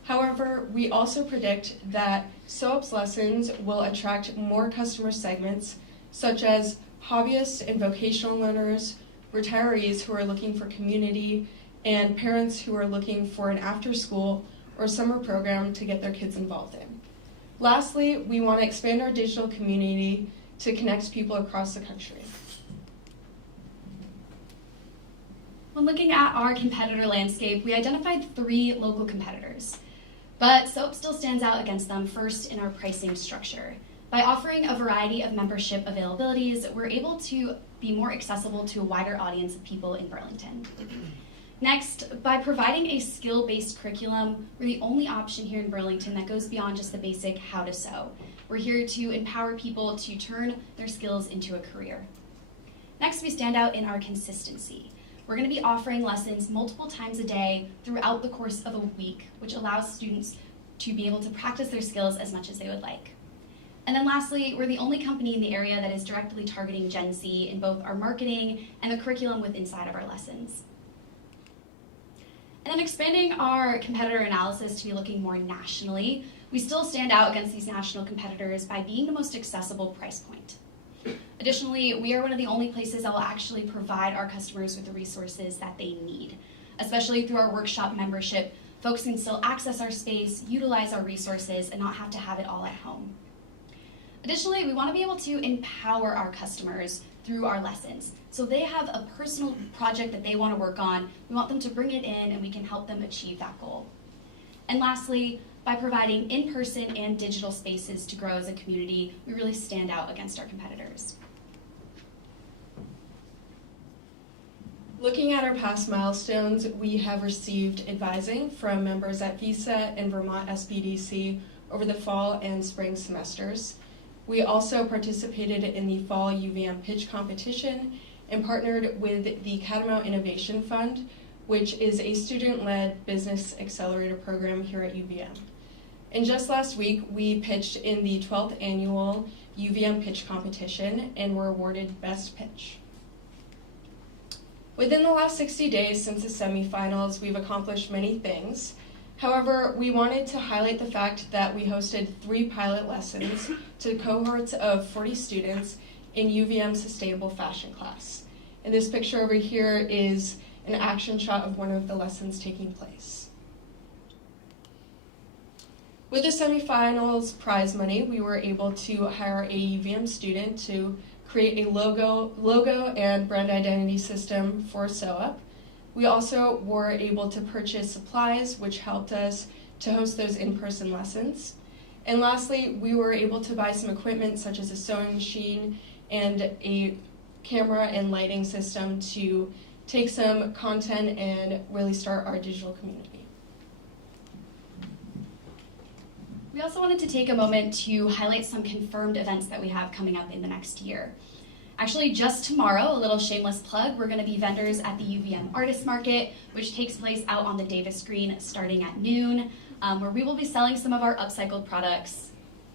However, we also predict that Sew Up's lessons will attract more customer segments, such as hobbyists and vocational learners, retirees who are looking for community, and parents who are looking for an after-school or summer program to get their kids involved in. Lastly, we want to expand our digital community to connect people across the country. When looking at our competitor landscape, we identified 3 local competitors. But Sew Up still stands out against them first in our pricing structure. By offering a variety of membership availabilities, we're able to be more accessible to a wider audience of people in Burlington. Next, by providing a skill-based curriculum, we're the only option here in Burlington that goes beyond just the basic how to sew. We're here to empower people to turn their skills into a career. Next, we stand out in our consistency. We're going to be offering lessons multiple times a day throughout the course of a week, which allows students to be able to practice their skills as much as they would like. And then lastly, we're the only company in the area that is directly targeting Gen Z in both our marketing and the curriculum within inside of our lessons. And then expanding our competitor analysis to be looking more nationally, we still stand out against these national competitors by being the most accessible price point. Additionally, we are one of the only places that will actually provide our customers with the resources that they need, especially through our workshop membership. Folks can still access our space, utilize our resources, and not have to have it all at home. Additionally, we want to be able to empower our customers through our lessons. So they have a personal project that they want to work on. We want them to bring it in and we can help them achieve that goal. And lastly, by providing in-person and digital spaces to grow as a community, we really stand out against our competitors. Looking at our past milestones, we have received advising from members at VISA and Vermont SBDC over the fall and spring semesters. We also participated in the fall UVM pitch competition and partnered with the Catamount Innovation Fund, which is a student-led business accelerator program here at UVM. And just last week, we pitched in the 12th annual UVM pitch competition and were awarded Best Pitch. Within the last 60 days since the semifinals, we've accomplished many things. However, we wanted to highlight the fact that we hosted 3 pilot lessons to cohorts of 40 students in UVM Sustainable Fashion class. And this picture over here is an action shot of one of the lessons taking place. With the semifinals prize money, we were able to hire a UVM student to create a logo and brand identity system for SewUp. We also were able to purchase supplies, which helped us to host those in-person lessons. And lastly, we were able to buy some equipment such as a sewing machine and a camera and lighting system to take some content and really start our digital community. We also wanted to take a moment to highlight some confirmed events that we have coming up in the next year. Actually, just tomorrow, a little shameless plug, we're going to be vendors at the UVM Artist Market, which takes place out on the Davis Green starting at noon, where we will be selling some of our upcycled products,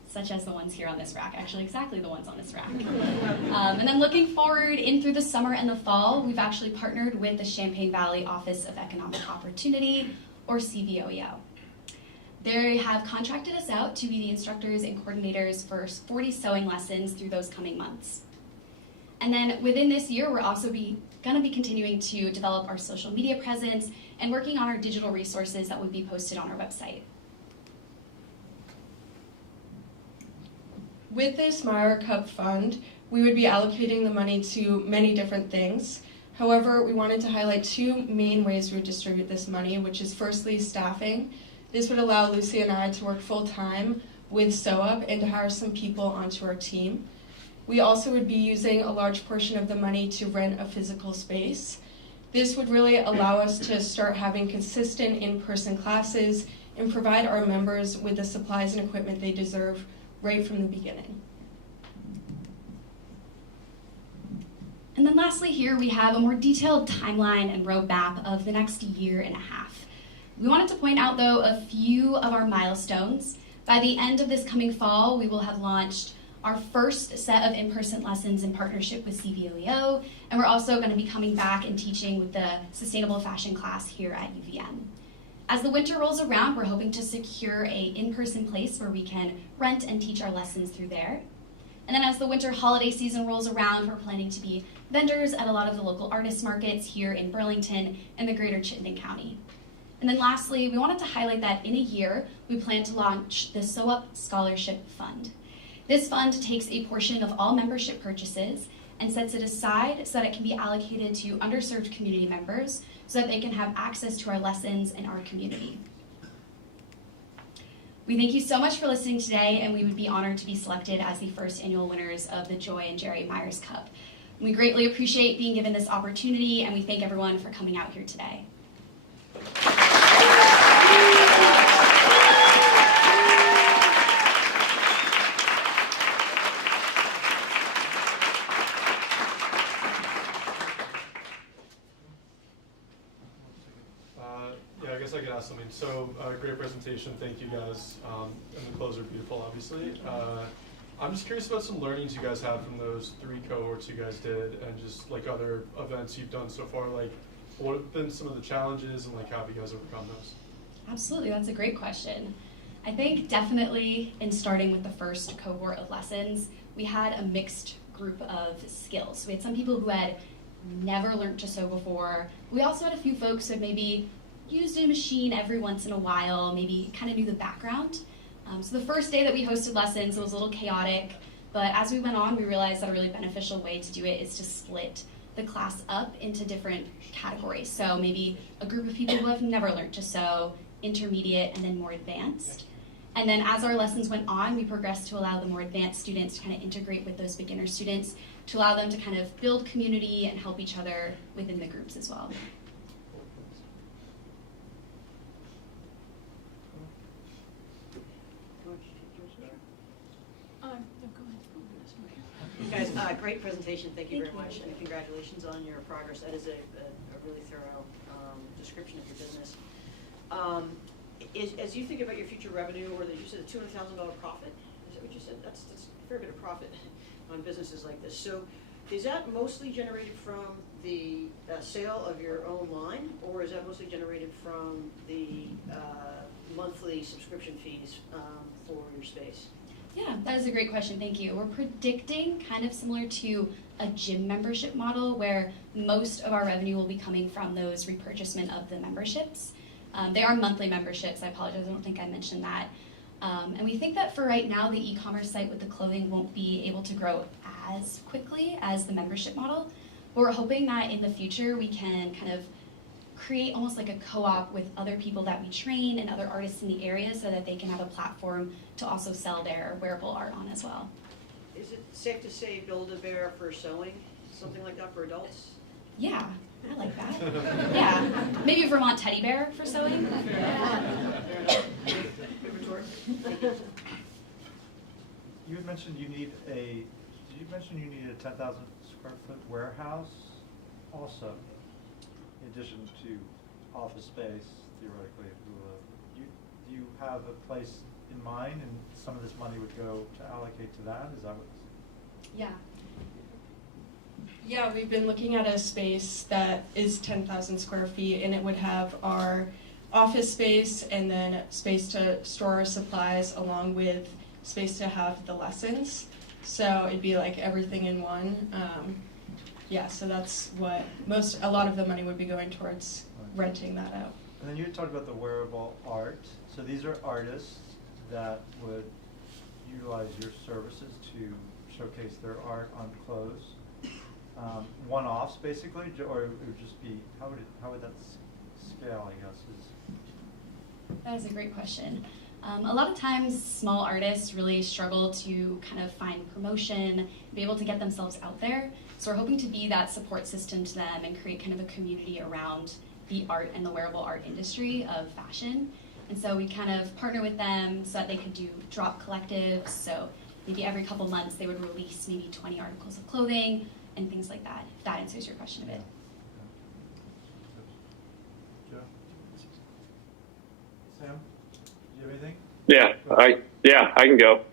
such as the ones here on this rack, actually exactly the ones on this rack. And then looking forward in through the summer and the fall, we've actually partnered with the Champaign Valley Office of Economic Opportunity, or CVOEO. They have contracted us out to be the instructors and coordinators for 40 sewing lessons through those coming months. And then within this year, we're also going to be continuing to develop our social media presence and working on our digital resources that will be posted on our website. With this Meyer Cup fund, we would be allocating the money to many different things. However, we wanted to highlight two main ways we would distribute this money, which is firstly staffing. This would allow Lucy and I to work full-time with SewUp and to hire some people onto our team. We also would be using a large portion of the money to rent a physical space. This would really allow us to start having consistent in-person classes and provide our members with the supplies and equipment they deserve right from the beginning. And then lastly here, we have a more detailed timeline and roadmap of the next year and a half. We wanted to point out, though, a few of our milestones. By the end of this coming fall, we will have launched our first set of in-person lessons in partnership with CVOEO, and we're also going to be coming back and teaching with the Sustainable Fashion class here at UVM. As the winter rolls around, we're hoping to secure an in-person place where we can rent and teach our lessons through there. And then as the winter holiday season rolls around, we're planning to be vendors at a lot of the local artist markets here in Burlington and the greater Chittenden County. And then lastly, we wanted to highlight that in a year, we plan to launch the SewUp Scholarship Fund. This fund takes a portion of all membership purchases and sets it aside so that it can be allocated to underserved community members so that they can have access to our lessons and our community. We thank you so much for listening today, and we would be honored to be selected as the first annual winners of the Joy and Jerry Meyers Cup. We greatly appreciate being given this opportunity, and we thank everyone for coming out here today. Yeah, I guess I could ask something. So, great presentation. Thank you guys. And the clothes are beautiful, obviously. I'm just curious about some learnings you guys had from those 3 cohorts you guys did, and just like other events you've done so far. Like, what have been some of the challenges, and like how have you guys overcome those? Absolutely, that's a great question. I think definitely in starting with the first cohort of lessons, we had a mixed group of skills. We had some people who had never learned to sew before. We also had a few folks who had maybe used a machine every once in a while, maybe kind of knew the background. So the first day that we hosted lessons, it was a little chaotic, but as we went on, we realized that a really beneficial way to do it is to split the class up into different categories. So maybe a group of people who have never learned to sew, intermediate, and then more advanced. And then as our lessons went on, we progressed to allow the more advanced students to kind of integrate with those beginner students to allow them to kind of build community and help each other within the groups as well. Guys, great presentation. Thank you very much, and congratulations on your progress. That is a really thorough description of your business. As you think about your future revenue, or you said a $200,000 profit, is that what you said? That's a fair bit of profit on businesses like this. So, is that mostly generated from the sale of your own line, or is that mostly generated from the monthly subscription fees for your space? Yeah, that is a great question, thank you. We're predicting kind of similar to a gym membership model where most of our revenue will be coming from those repurchasement of the memberships. They are monthly memberships, I apologize, I don't think I mentioned that. And we think that for right now, the e-commerce site with the clothing won't be able to grow as quickly as the membership model. But we're hoping that in the future we can kind of create almost like a co-op with other people that we train and other artists in the area so that they can have a platform to also sell their wearable art on as well. Is it safe to say Build-A-Bear for sewing? Something like that for adults? Yeah, I like that. Yeah, maybe Vermont teddy bear for sewing. You had mentioned you need a, did you mention you need a 10,000 square foot warehouse also, in addition to office space, theoretically? Do you have a place in mind and some of this money would go to allocate to that? Is that what? Yeah. Yeah, we've been looking at a space that is 10,000 square feet, and it would have our office space and then space to store our supplies along with space to have the lessons. So it'd be like everything in one. Yeah, so that's what a lot of the money would be going towards renting that out. And then you talked about the wearable art. So these are artists that would utilize your services to showcase their art on clothes. One-offs basically, or it would just be, how would that scale, I guess? That is a great question. A lot of times small artists really struggle to kind of find promotion, be able to get themselves out there. So we're hoping to be that support system to them and create kind of a community around the art and the wearable art industry of fashion. And so we kind of partner with them so that they could do drop collectives. So maybe every couple months they would release maybe 20 articles of clothing and things like that, if that answers your question a bit. Joe? Sam, do you have anything? Yeah, I can go.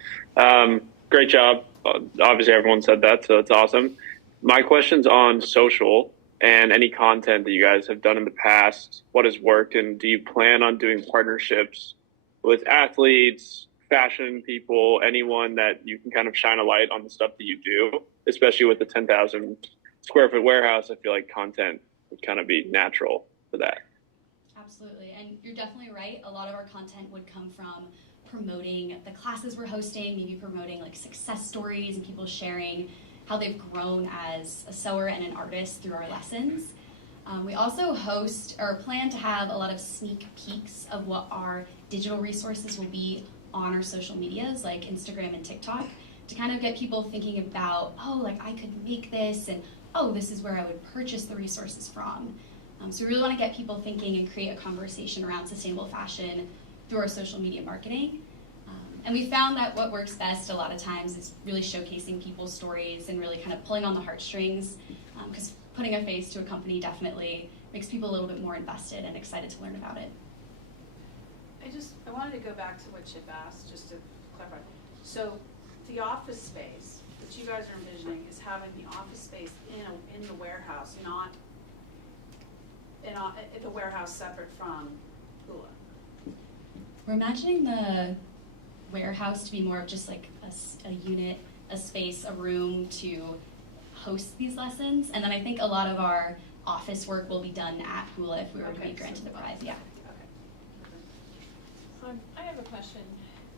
Great job. Obviously, everyone said that, so that's awesome. My question's on social and any content that you guys have done in the past. What has worked, and do you plan on doing partnerships with athletes, fashion people, anyone that you can kind of shine a light on the stuff that you do, especially with the 10,000 square foot warehouse? I feel like content would kind of be natural for that. Absolutely, and you're definitely right. A lot of our content would come from promoting the classes we're hosting, maybe promoting like success stories and people sharing how they've grown as a sewer and an artist through our lessons. We also host or plan to have a lot of sneak peeks of what our digital resources will be on our social medias like Instagram and TikTok to kind of get people thinking about, oh, like I could make this, and oh, this is where I would purchase the resources from. So we really want to get people thinking and create a conversation around sustainable fashion through our social media marketing. And we found that what works best a lot of times is really showcasing people's stories and really kind of pulling on the heartstrings, because putting a face to a company definitely makes people a little bit more invested and excited to learn about it. I wanted to go back to what Chip asked, just to clarify. So the office space that you guys are envisioning is having the office space in the warehouse, not in the warehouse separate from Hula. We're imagining the warehouse to be more of just like a unit, a space, a room to host these lessons. And then I think a lot of our office work will be done at Hula if we were to be granted the prize, yeah. I have a question.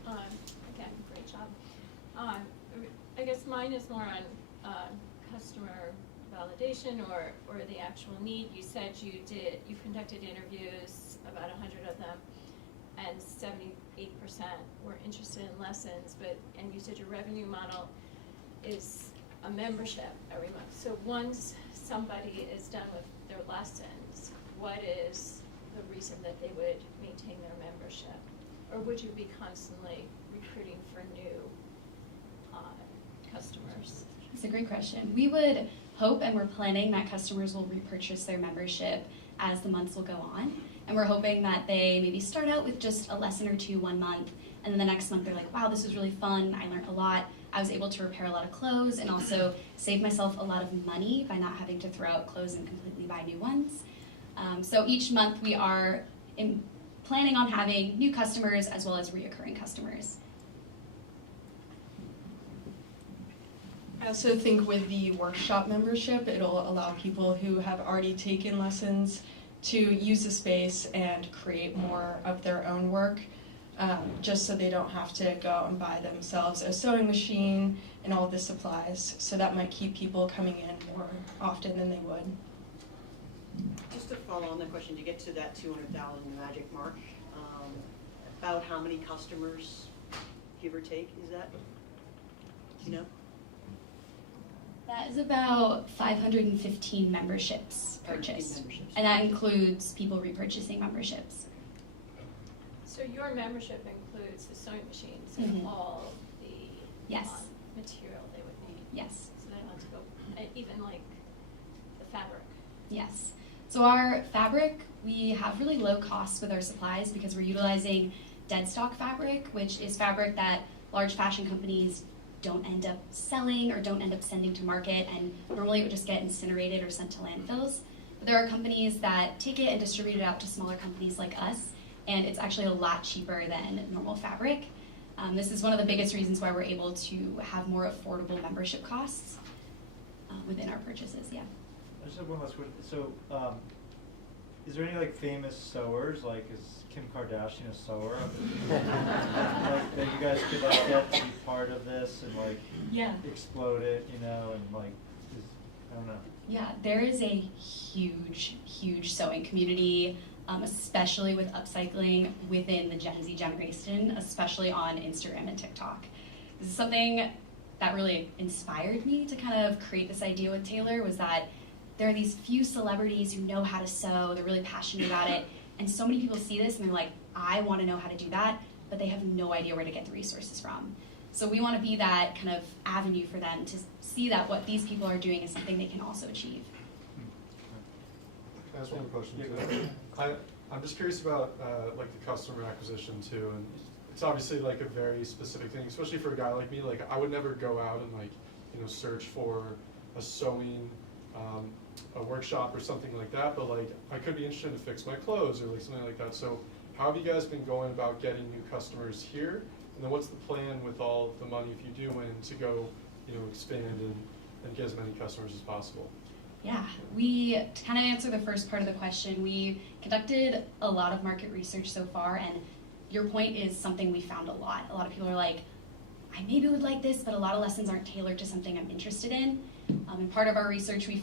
Again, great job. I guess mine is more on customer validation or the actual need. You said you conducted interviews, about 100 of them, and 78% were interested in lessons, and you said your revenue model is a membership every month. So once somebody is done with their lessons, what is the reason that they would maintain their membership? Or would you be constantly recruiting for new customers? That's a great question. We would hope, and we're planning, that customers will repurchase their membership as the months will go on. And we're hoping that they maybe start out with just a lesson or two 1 month, and then the next month they're like, wow, this was really fun, I learned a lot, I was able to repair a lot of clothes and also save myself a lot of money by not having to throw out clothes and completely buy new ones. So each month we are planning on having new customers as well as reoccurring customers. I also think with the workshop membership, it'll allow people who have already taken lessons to use the space and create more of their own work, just so they don't have to go out and buy themselves a sewing machine and all the supplies. So that might keep people coming in more often than they would. Just to follow on that question, to get to that 200,000 magic mark, about how many customers, give or take, is that? Do you know? That is about 515 memberships 515 purchased. memberships. And that includes people repurchasing memberships. So your membership includes the sewing machines Mhm. and all the Yes. material they would need. Yes. So they don't have to go, even like the fabric. Yes. So our fabric, we have really low costs with our supplies because we're utilizing dead stock fabric, which is fabric that large fashion companies don't end up selling or don't end up sending to market, and normally it would just get incinerated or sent to landfills. But there are companies that take it and distribute it out to smaller companies like us, and it's actually a lot cheaper than normal fabric. This is one of the biggest reasons why we're able to have more affordable membership costs within our purchases, yeah. I just have one last question. So, is there any like famous sewers? Like, is Kim Kardashian a sewer? Like that you guys could like get to be part of this and like explode it, you know, and like, I don't know. Yeah, there is a huge sewing community, especially with upcycling within the Gen Z generation, especially on Instagram and TikTok. This is something that really inspired me to kind of create this idea with Taylor, was that there are these few celebrities who know how to sew, they're really passionate about it, and so many people see this and they're like, I want to know how to do that, but they have no idea where to get the resources from. So we want to be that kind of avenue for them to see that what these people are doing is something they can also achieve. Can I ask one question too? I'm just curious about like the customer acquisition too, and it's obviously like a very specific thing, especially for a guy like me. Like I would never go out and like, you know, search for a sewing a workshop or something like that, but like I could be interested to fix my clothes or like something like that. So how have you guys been going about getting new customers here? And then what's the plan with all the money, if you do win, to go, you know, expand and get as many customers as possible? Yeah, we, to kind of answer the first part of the question, we conducted a lot of market research so far, and your point is something we found a lot. A lot of people are like, I maybe would like this, but a lot of lessons aren't tailored to something I'm interested in. And part of our research we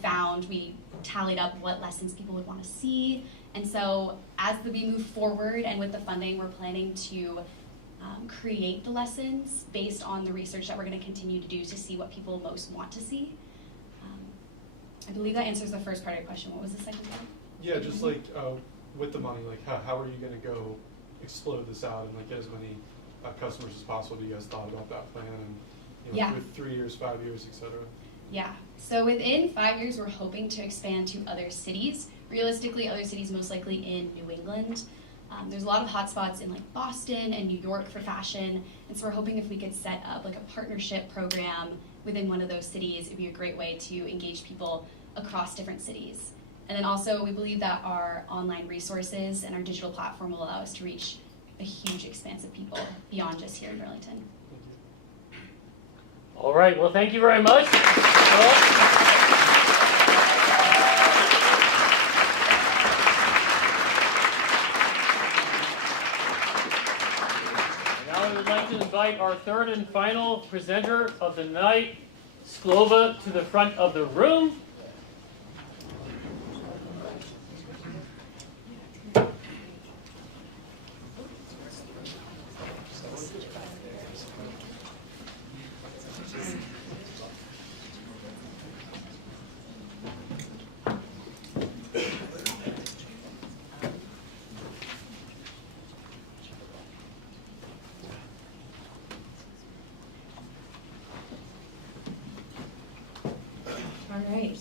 tallied up what lessons people would want to see. And so as we move forward and with the funding, we're planning to create the lessons based on the research that we're going to continue to do to see what people most want to see. I believe that answers the first part of your question. What was the second part? Yeah, just like with the money, like how are you going to go explode this out and like get as many customers as possible? Have you guys thought about that plan, and you know, with 3 years, 5 years, etc.? Yeah, so within 5 years, we're hoping to expand to other cities. Realistically, other cities most likely in New England. There's a lot of hotspots in like Boston and New York for fashion, and so we're hoping if we could set up like a partnership program within one of those cities, it'd be a great way to engage people across different cities. And then also, we believe that our online resources and our digital platform will allow us to reach a huge expanse of people beyond just here in Burlington. All right, well, thank you very much. Now I would like to invite our third and final presenter of the night, Sklova, to the front of the room. All right.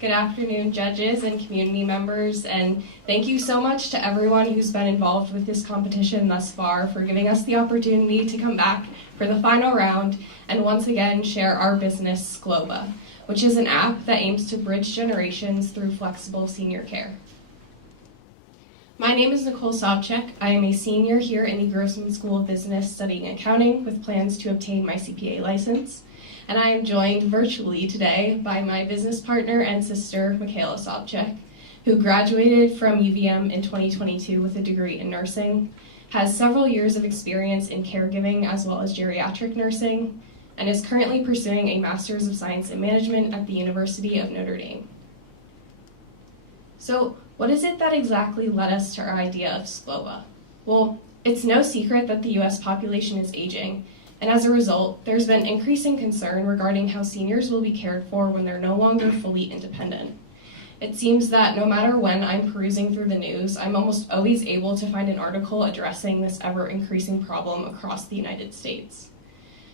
Good afternoon, judges and community members, and thank you so much to everyone who's been involved with this competition thus far for giving us the opportunity to come back for the final round and once again share our business, Sklova, which is an app that aims to bridge generations through flexible senior care. My name is Nicole Sobchak. I am a senior here in the Grossman School of Business studying accounting with plans to obtain my CPA license. and I am joined virtually today by my business partner and sister, Michaela Sobchak, who graduated from UVM in 2022 with a degree in nursing, has several years of experience in caregiving as well as geriatric nursing, and is currently pursuing a Master's of Science in Management at the University of Notre Dame. So, what is it that exactly led us to our idea of SCLOVA? Well, it's no secret that the US population is aging, and as a result, there's been increasing concern regarding how seniors will be cared for when they're no longer fully independent. It seems that no matter when I'm perusing through the news, I'm almost always able to find an article addressing this ever-increasing problem across the United States.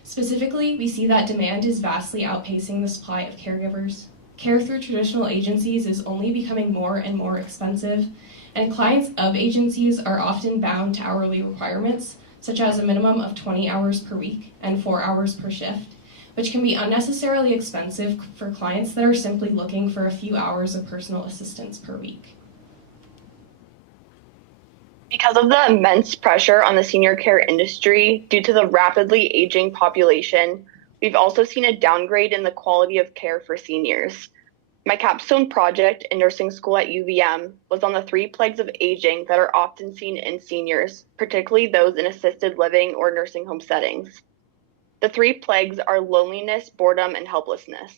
Specifically, we see that demand is vastly outpacing the supply of caregivers. Care through traditional agencies is only becoming more and more expensive, and clients of agencies are often bound to hourly requirements, such as a minimum of 20 hours per week and 4 hours per shift, which can be unnecessarily expensive for clients that are simply looking for a few hours of personal assistance per week. Because of the immense pressure on the senior care industry due to the rapidly aging population, we've also seen a downgrade in the quality of care for seniors. My capstone project in nursing school at UVM was on the 3 plagues of aging that are often seen in seniors, particularly those in assisted living or nursing home settings. The 3 plagues are loneliness, boredom, and helplessness.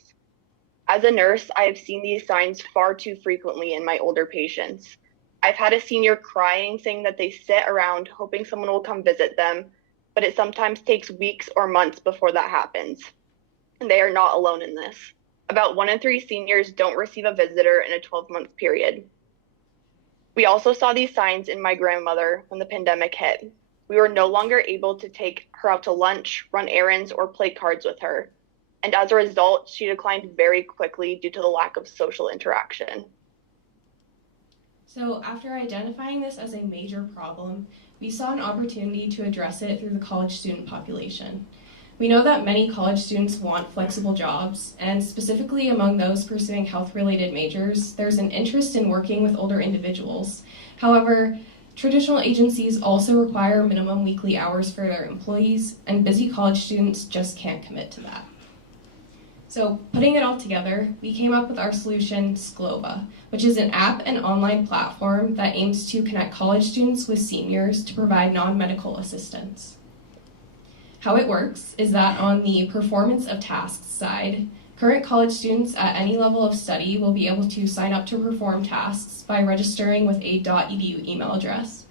As a nurse, I have seen these signs far too frequently in my older patients. I've had a senior crying, saying that they sit around hoping someone will come visit them, but it sometimes takes weeks or months before that happens. And they are not alone in this. About 1 in 3 seniors don't receive a visitor in a 12-month period. We also saw these signs in my grandmother when the pandemic hit. We were no longer able to take her out to lunch, run errands, or play cards with her. And as a result, she declined very quickly due to the lack of social interaction. So after identifying this as a major problem, we saw an opportunity to address it through the college student population. We know that many college students want flexible jobs, and specifically among those pursuing health-related majors, there's an interest in working with older individuals. However, traditional agencies also require minimum weekly hours for their employees, and busy college students just can't commit to that. So putting it all together, we came up with our solution, SCLOVA, which is an app and online platform that aims to connect college students with seniors to provide non-medical assistance. How it works is that on the performance of tasks side, current college students at any level of study will be able to sign up to perform tasks by registering with a .edu email address.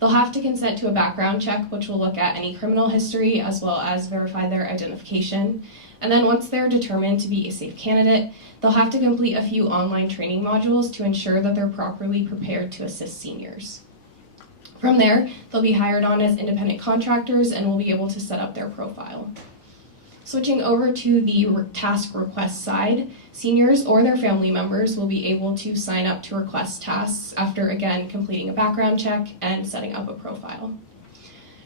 They'll have to consent to a background check, which will look at any criminal history as well as verify their identification. And then once they're determined to be a safe candidate, they'll have to complete a few online training modules to ensure that they're properly prepared to assist seniors. From there, they'll be hired on as independent contractors and will be able to set up their profile. Switching over to the task request side, seniors or their family members will be able to sign up to request tasks after, again, completing a background check and setting up a profile.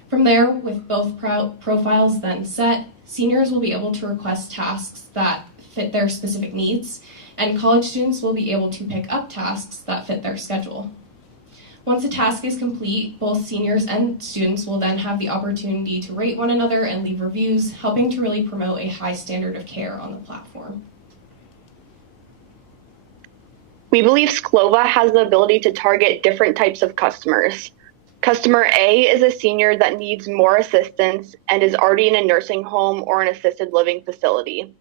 From there, with both profiles then set, seniors will be able to request tasks that fit their specific needs, and college students will be able to pick up tasks that fit their schedule. Once a task is complete, both seniors and students will then have the opportunity to rate one another and leave reviews, helping to really promote a high standard of care on the platform. We believe SCLOVA has the ability to target different types of customers. Customer A is a senior that needs more assistance and is already in a nursing home or an assisted living facility.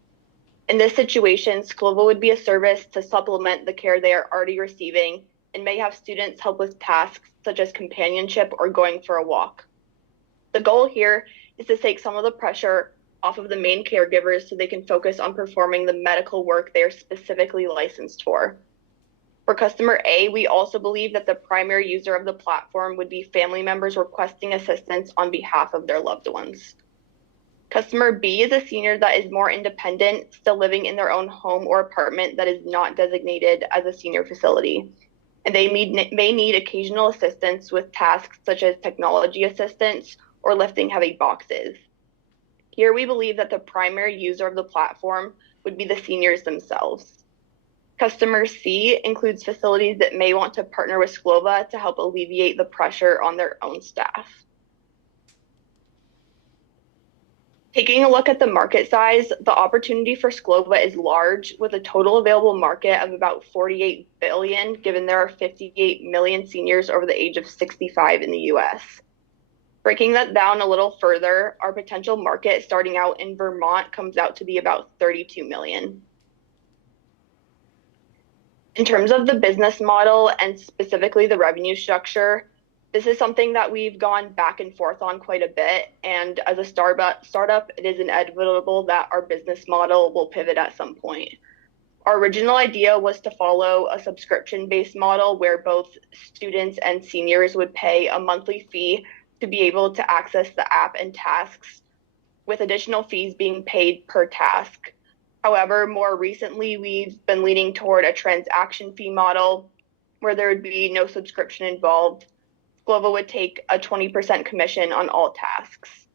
In this situation, SCLOVA would be a service to supplement the care they are already receiving and may have students help with tasks such as companionship or going for a walk. The goal here is to take some of the pressure off of the main caregivers so they can focus on performing the medical work they are specifically licensed for. For customer A, we also believe that the primary user of the platform would be family members requesting assistance on behalf of their loved ones. Customer B is a senior that is more independent, still living in their own home or apartment that is not designated as a senior facility. And they may need occasional assistance with tasks such as technology assistance or lifting heavy boxes. Here we believe that the primary user of the platform would be the seniors themselves. Customer C includes facilities that may want to partner with SCLOVA to help alleviate the pressure on their own staff. Taking a look at the market size, the opportunity for Sclova is large, with a total available market of about $48 billion, given there are 58 million seniors over the age of 65 in the US. Breaking that down a little further, our potential market starting out in Vermont comes out to be about 32 million. In terms of the business model and specifically the revenue structure, this is something that we've gone back and forth on quite a bit, and as a startup, it is inevitable that our business model will pivot at some point. Our original idea was to follow a subscription-based model where both students and seniors would pay a monthly fee to be able to access the app and tasks, with additional fees being paid per task. However, more recently, we've been leaning toward a transaction fee model where there would be no subscription involved. Sclova would take a 20% commission on all tasks.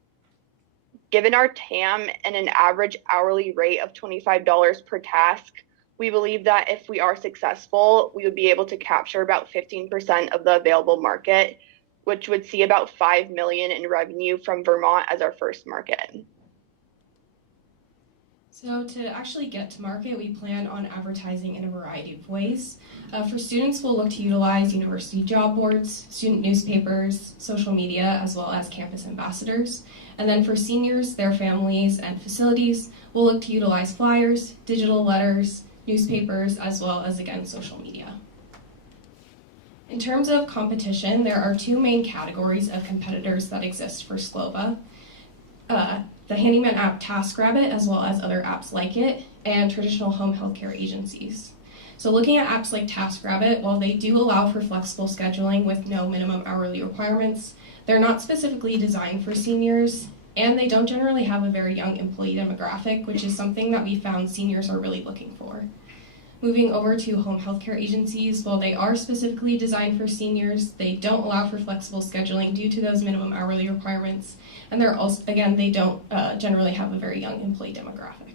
Given our TAM and an average hourly rate of $25 per task, we believe that if we are successful, we would be able to capture about 15% of the available market, which would see about $5 million in revenue from Vermont as our first market. So to actually get to market, we plan on advertising in a variety of ways. For students, we'll look to utilize university job boards, student newspapers, social media, as well as campus ambassadors. And then for seniors, their families, and facilities, we'll look to utilize flyers, digital letters, newspapers, as well as, again, social media. In terms of competition, there are two main categories of competitors that exist for Sclova. The handyman app TaskRabbit, as well as other apps like it, and traditional home healthcare agencies. So looking at apps like TaskRabbit, while they do allow for flexible scheduling with no minimum hourly requirements, they're not specifically designed for seniors, and they don't generally have a very young employee demographic, which is something that we found seniors are really looking for. Moving over to home healthcare agencies, while they are specifically designed for seniors, they don't allow for flexible scheduling due to those minimum hourly requirements, and they're also, again, they don't generally have a very young employee demographic.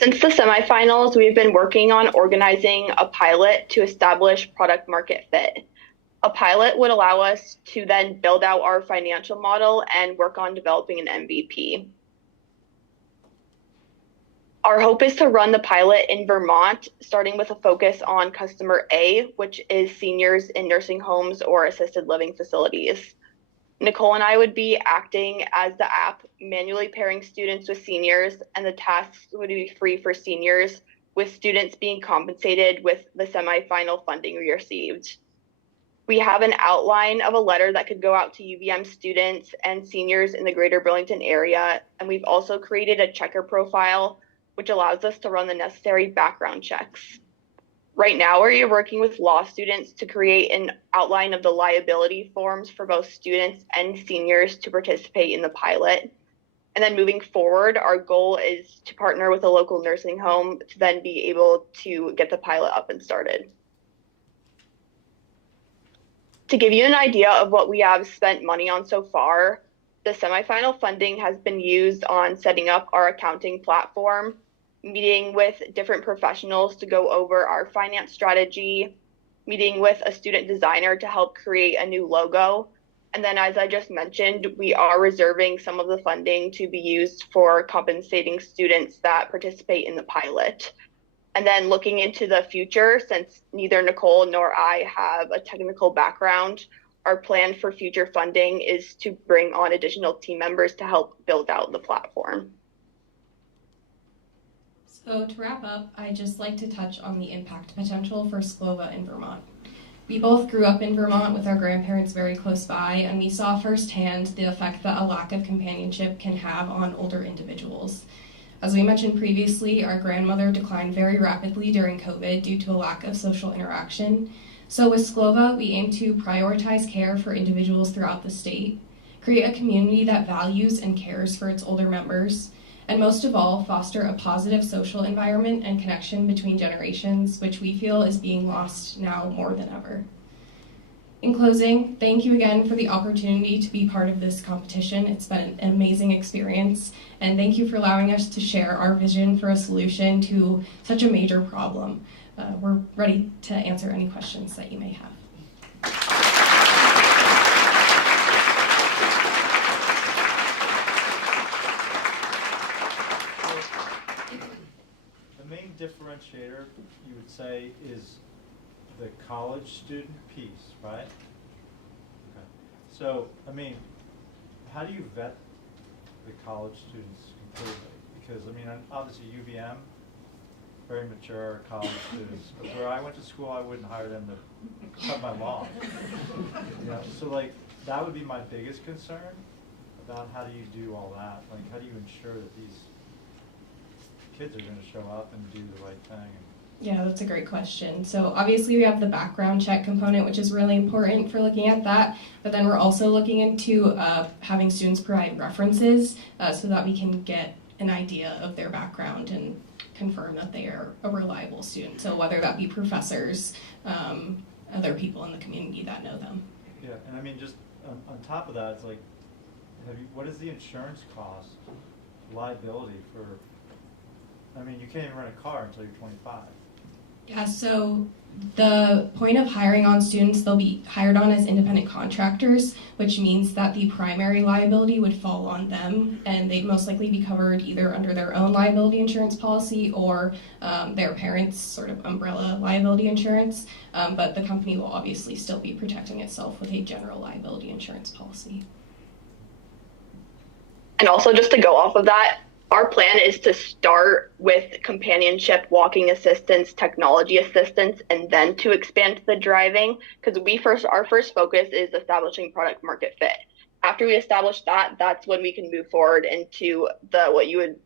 Since the semifinals, we've been working on organizing a pilot to establish product market fit. A pilot would allow us to then build out our financial model and work on developing an MVP. Our hope is to run the pilot in Vermont, starting with a focus on customer A, which is seniors in nursing homes or assisted living facilities. Nicole and I would be acting as the app, manually pairing students with seniors, and the tasks would be free for seniors, with students being compensated with the semifinal funding we received. We have an outline of a letter that could go out to UVM students and seniors in the greater Burlington area, and we've also created a checker profile which allows us to run the necessary background checks. Right now, we're working with law students to create an outline of the liability forms for both students and seniors to participate in the pilot. And then moving forward, our goal is to partner with a local nursing home to then be able to get the pilot up and started. To give you an idea of what we have spent money on so far, the semifinal funding has been used on setting up our accounting platform, meeting with different professionals to go over our finance strategy, meeting with a student designer to help create a new logo. And then, as I just mentioned, we are reserving some of the funding to be used for compensating students that participate in the pilot. And then looking into the future, since neither Nicole nor I have a technical background, our plan for future funding is to bring on additional team members to help build out the platform. So to wrap up, I'd just like to touch on the impact potential for Sclova in Vermont. We both grew up in Vermont with our grandparents very close by, and we saw firsthand the effect that a lack of companionship can have on older individuals. As we mentioned previously, our grandmother declined very rapidly during COVID due to a lack of social interaction. So with Sclova, we aim to prioritize care for individuals throughout the state, create a community that values and cares for its older members, and most of all, foster a positive social environment and connection between generations, which we feel is being lost now more than ever. In closing, thank you again for the opportunity to be part of this competition. It's been an amazing experience, and thank you for allowing us to share our vision for a solution to such a major problem. We're ready to answer any questions that you may have. differentiator, you would say, is the college student piece, right? Okay. So, I mean, how do you vet the college students completely? Because, I mean, obviously UVM, very mature college students, but where I went to school, I wouldn't hire them to cut my lawn. You know, so like, that would be my biggest concern about how do you do all that? Like, how do you ensure that these kids are going to show up and do the right thing? Yeah, that's a great question. So obviously we have the background check component, which is really important for looking at that. But then we're also looking into having students provide references so that we can get an idea of their background and confirm that they are a reliable student. So whether that be professors, other people in the community that know them. Yeah, and I mean, just on top of that, it's like, what is the insurance cost, liability for, I mean, you can't even rent a car until you're 25. Yeah, so the point of hiring on students, they'll be hired on as independent contractors, which means that the primary liability would fall on them, and they'd most likely be covered either under their own liability insurance policy or their parents' sort of umbrella liability insurance, but the company will obviously still be protecting itself with a general liability insurance policy. And also, just to go off of that, our plan is to start with companionship, walking assistance, technology assistance, and then to expand to the driving, because our first focus is establishing product market fit. After we establish that, that's when we can move forward into what you would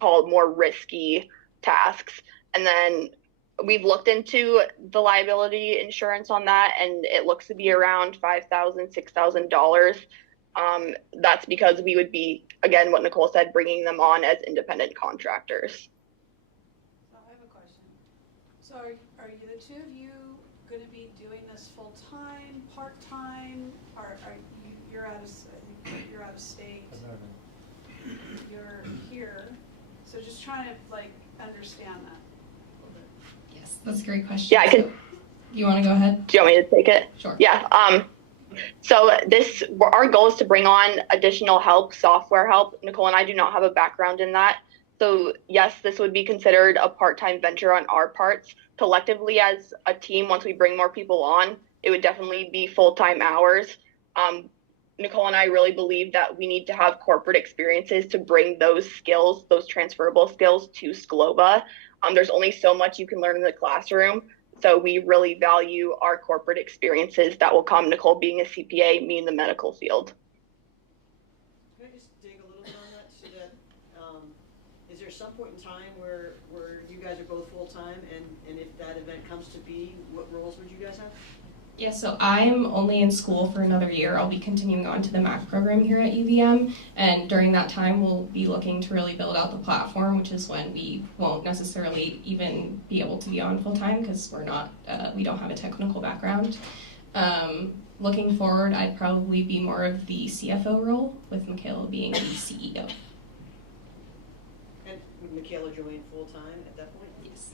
call more risky tasks. And then we've looked into the liability insurance on that, and it looks to be around $5,000, $6,000. That's because we would be, again, what Nicole said, bringing them on as independent contractors. So I have a question. So are you, the two of you, going to be doing this full time, part time? You're out of state. You're here. So just trying to understand that. Yes, that's a great question. Yeah, I could. You want to go ahead? Do you want me to take it? Sure. Yeah. So our goal is to bring on additional help, software help. Nicole and I do not have a background in that. So yes, this would be considered a part-time venture on our parts. Collectively as a team, once we bring more people on, it would definitely be full-time hours. Nicole and I really believe that we need to have corporate experiences to bring those skills, those transferable skills to Sclova. There's only so much you can learn in the classroom. So we really value our corporate experiences that will come, Nicole being a CPA, me in the medical field. Can I just dig a little bit on that? So that, is there some point in time where you guys are both full-time, and if that event comes to be, what roles would you guys have? Yeah, so I'm only in school for another year. I'll be continuing on to the MAC program here at UVM, and during that time we'll be looking to really build out the platform, which is when we won't necessarily even be able to be on full-time because we don't have a technical background. Looking forward, I'd probably be more of the CFO role, with Michaela being the CEO. And would Michaela join full-time at that point? Yes.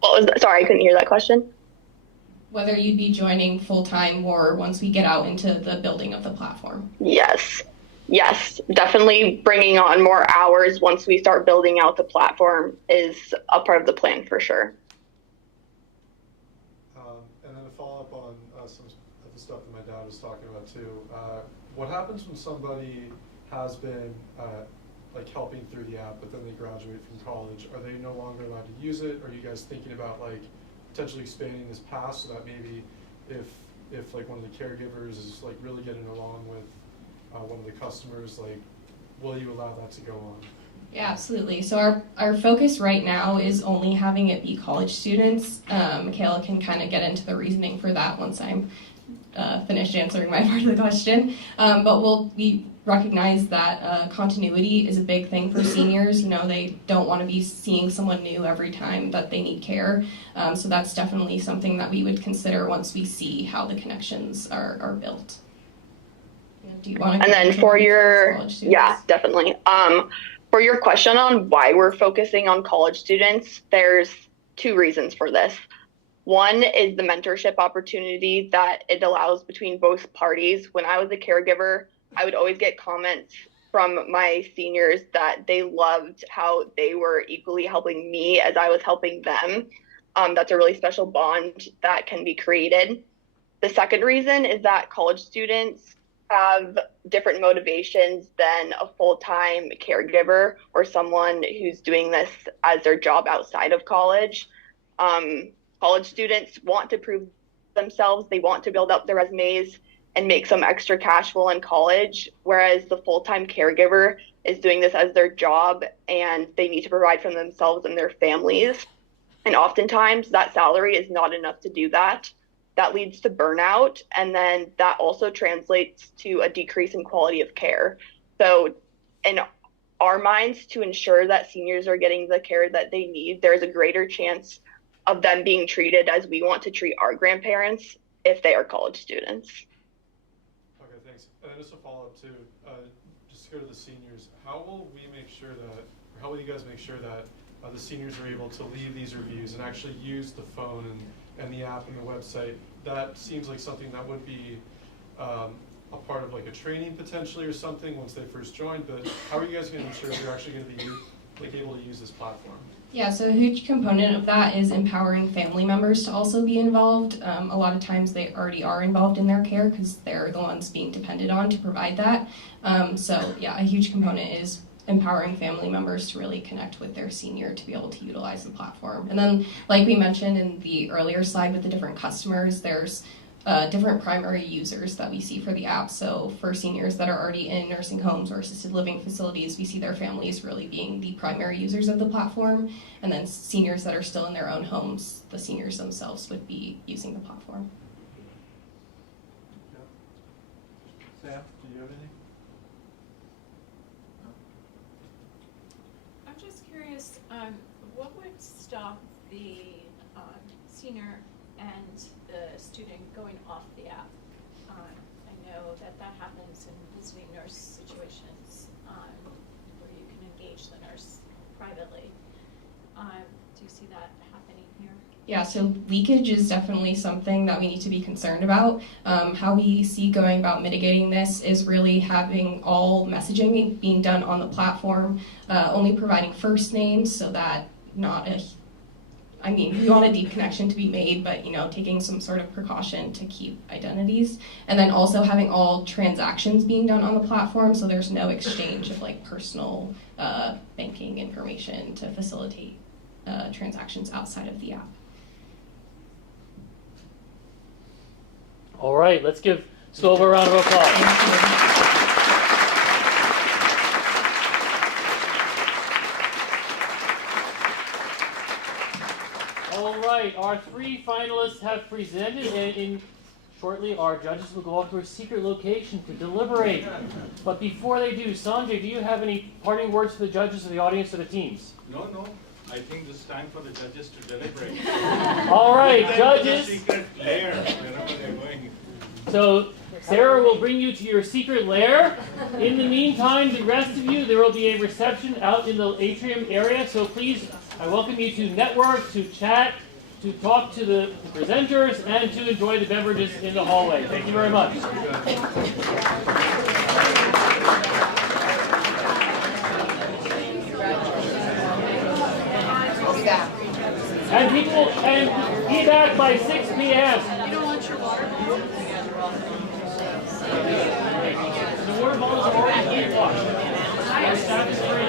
What was that? Sorry, I couldn't hear that question. Whether you'd be joining full-time or once we get out into the building of the platform. Yes, definitely bringing on more hours once we start building out the platform is a part of the plan for sure. And then to follow up on some of the stuff that my dad was talking about too, what happens when somebody has been helping through the app, but then they graduate from college? Are they no longer allowed to use it? Are you guys thinking about potentially expanding this past so that maybe if one of the caregivers is really getting along with one of the customers, will you allow that to go on? Yeah, absolutely. So our focus right now is only having it be college students. Michaela can kind of get into the reasoning for that once I'm finished answering my part of the question. But we recognize that continuity is a big thing for seniors. They don't want to be seeing someone new every time that they need care. So that's definitely something that we would consider once we see how the connections are built. Do you want to? And then for your, definitely. For your question on why we're focusing on college students, there's two reasons for this. One is the mentorship opportunity that it allows between both parties. When I was a caregiver, I would always get comments from my seniors that they loved how they were equally helping me as I was helping them. That's a really special bond that can be created. The second reason is that college students have different motivations than a full-time caregiver or someone who's doing this as their job outside of college. College students want to prove themselves, they want to build up their resumes and make some extra cash while in college, whereas the full-time caregiver is doing this as their job and they need to provide for themselves and their families. And oftentimes that salary is not enough to do that. That leads to burnout, and then that also translates to a decrease in quality of care. So in our minds, to ensure that seniors are getting the care that they need, there's a greater chance of them being treated as we want to treat our grandparents if they are college students. Okay, thanks. And then just a follow-up too, just to go to the seniors, how will we make sure that, or how will you guys make sure that the seniors are able to leave these reviews and actually use the phone and the app and the website? That seems like something that would be a part of like a training potentially or something once they first joined, but how are you guys going to ensure they're actually going to be like able to use this platform? Yeah, so a huge component of that is empowering family members to also be involved. A lot of times they already are involved in their care because they're the ones being depended on to provide that. So yeah, a huge component is empowering family members to really connect with their senior to be able to utilize the platform. And then, like we mentioned in the earlier slide with the different customers, there's different primary users that we see for the app. So for seniors that are already in nursing homes or assisted living facilities, we see their families really being the primary users of the platform. And then seniors that are still in their own homes, the seniors themselves would be using the platform. Sam, do you have anything? I'm just curious, what would stop the senior and the student going off the app? I know that happens in visiting nurse situations where you can engage the nurse privately. Do you see that happening here? Yeah, so leakage is definitely something that we need to be concerned about. How we see going about mitigating this is really having all messaging being done on the platform, only providing first names so that we want a deep connection to be made, but taking some sort of precaution to keep identities. And then also having all transactions being done on the platform so there's no exchange of like personal banking information to facilitate transactions outside of the app. All right, let's give Stova a round of applause. All right, our three finalists have presented, and shortly our judges will go off to a secret location to deliberate. But before they do, Sanjay, do you have any parting words for the judges, or the audience, or the teams? No. I think it's time for the judges to deliberate. All right, judges. Secret lair, wherever they're going. So Sarah will bring you to your secret lair. In the meantime, the rest of you, there will be a reception out in the atrium area. So please, I welcome you to network, to chat, to talk to the presenters, and to enjoy the beverages in the hallway. Thank you very much. And people, and be back by 6 p.m. You don't want your water? The water bottles are already being washed. Our staff is very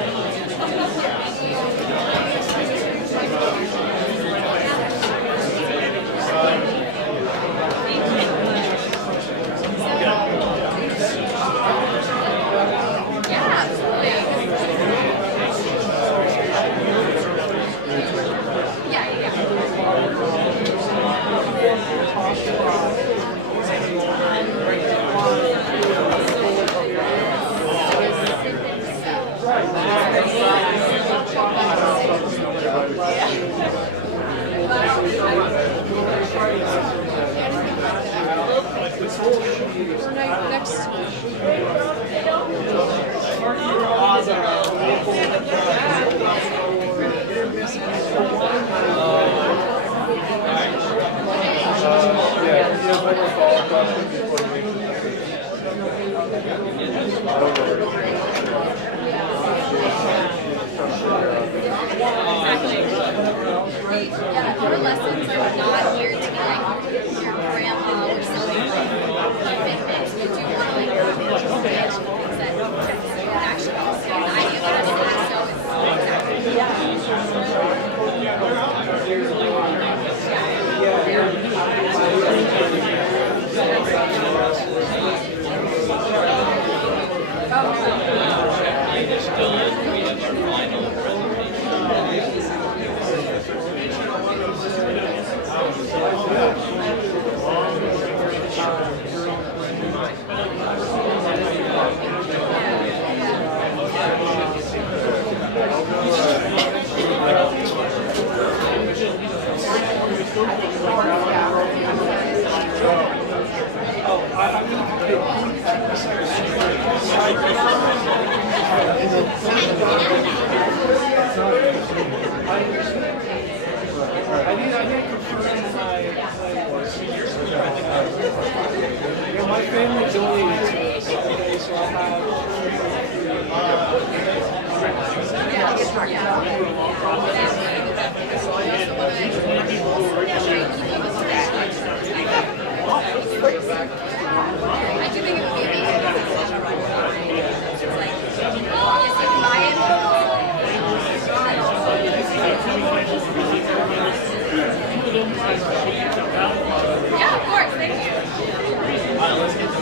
Yeah. Yeah, our lessons are not here to be like your grandma or something fitness. We do want to like things that actually understand the idea behind it. So My family donated to us today, so I I do think it would be amazing if it's like a run. It's like, yes, you can buy it. Yeah, of course, thank you. Let's get the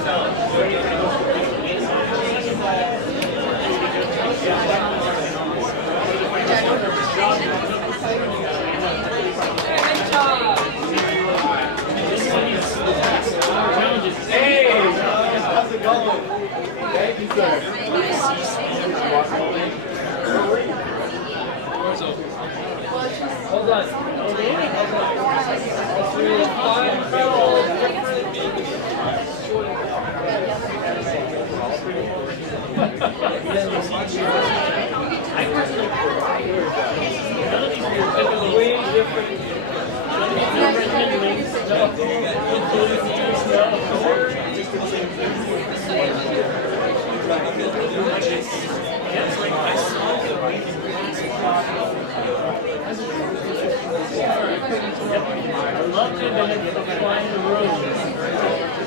Hey, how's it going? Thank you, sir. Hold on. I love to find the room.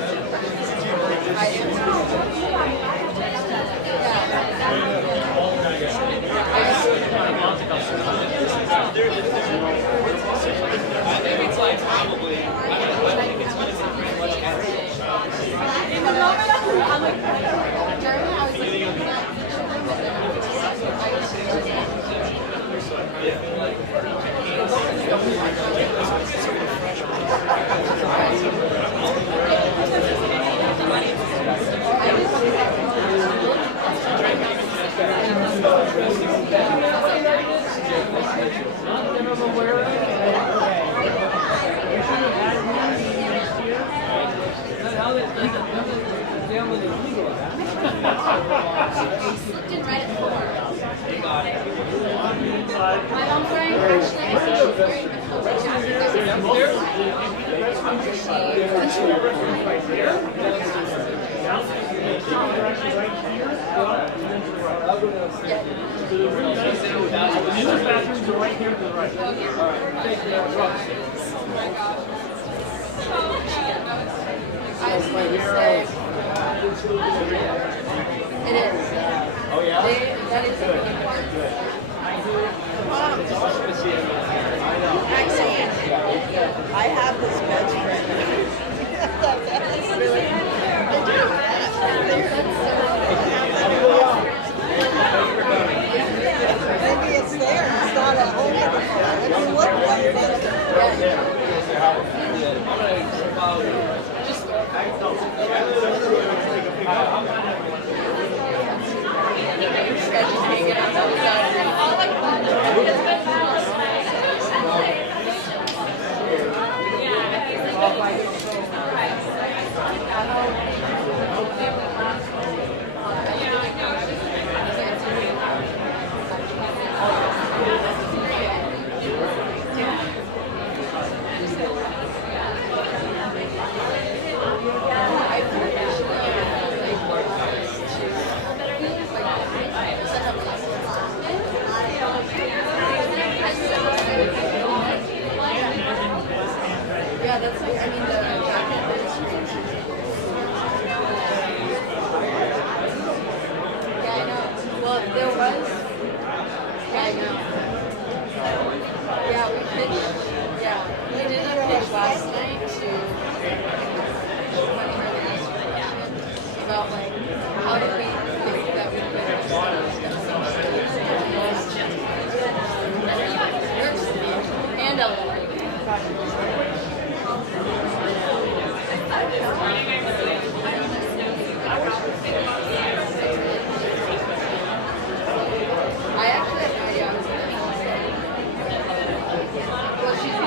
Didn't write it before. My mom's wearing The bathrooms are right here to the right. It is. Oh yeah? That is good. It's awesome to see you. I know. Maxine, I have this best friend. Really? I do. Maybe it's there. It's not at home anymore. I mean, look like I Yeah, that's like, I mean, the jacket is yeah, I know. Well, there was, yeah, I know. Yeah, we did a pitch last night to about like, how do we think that we could and I actually have no idea. Well, she's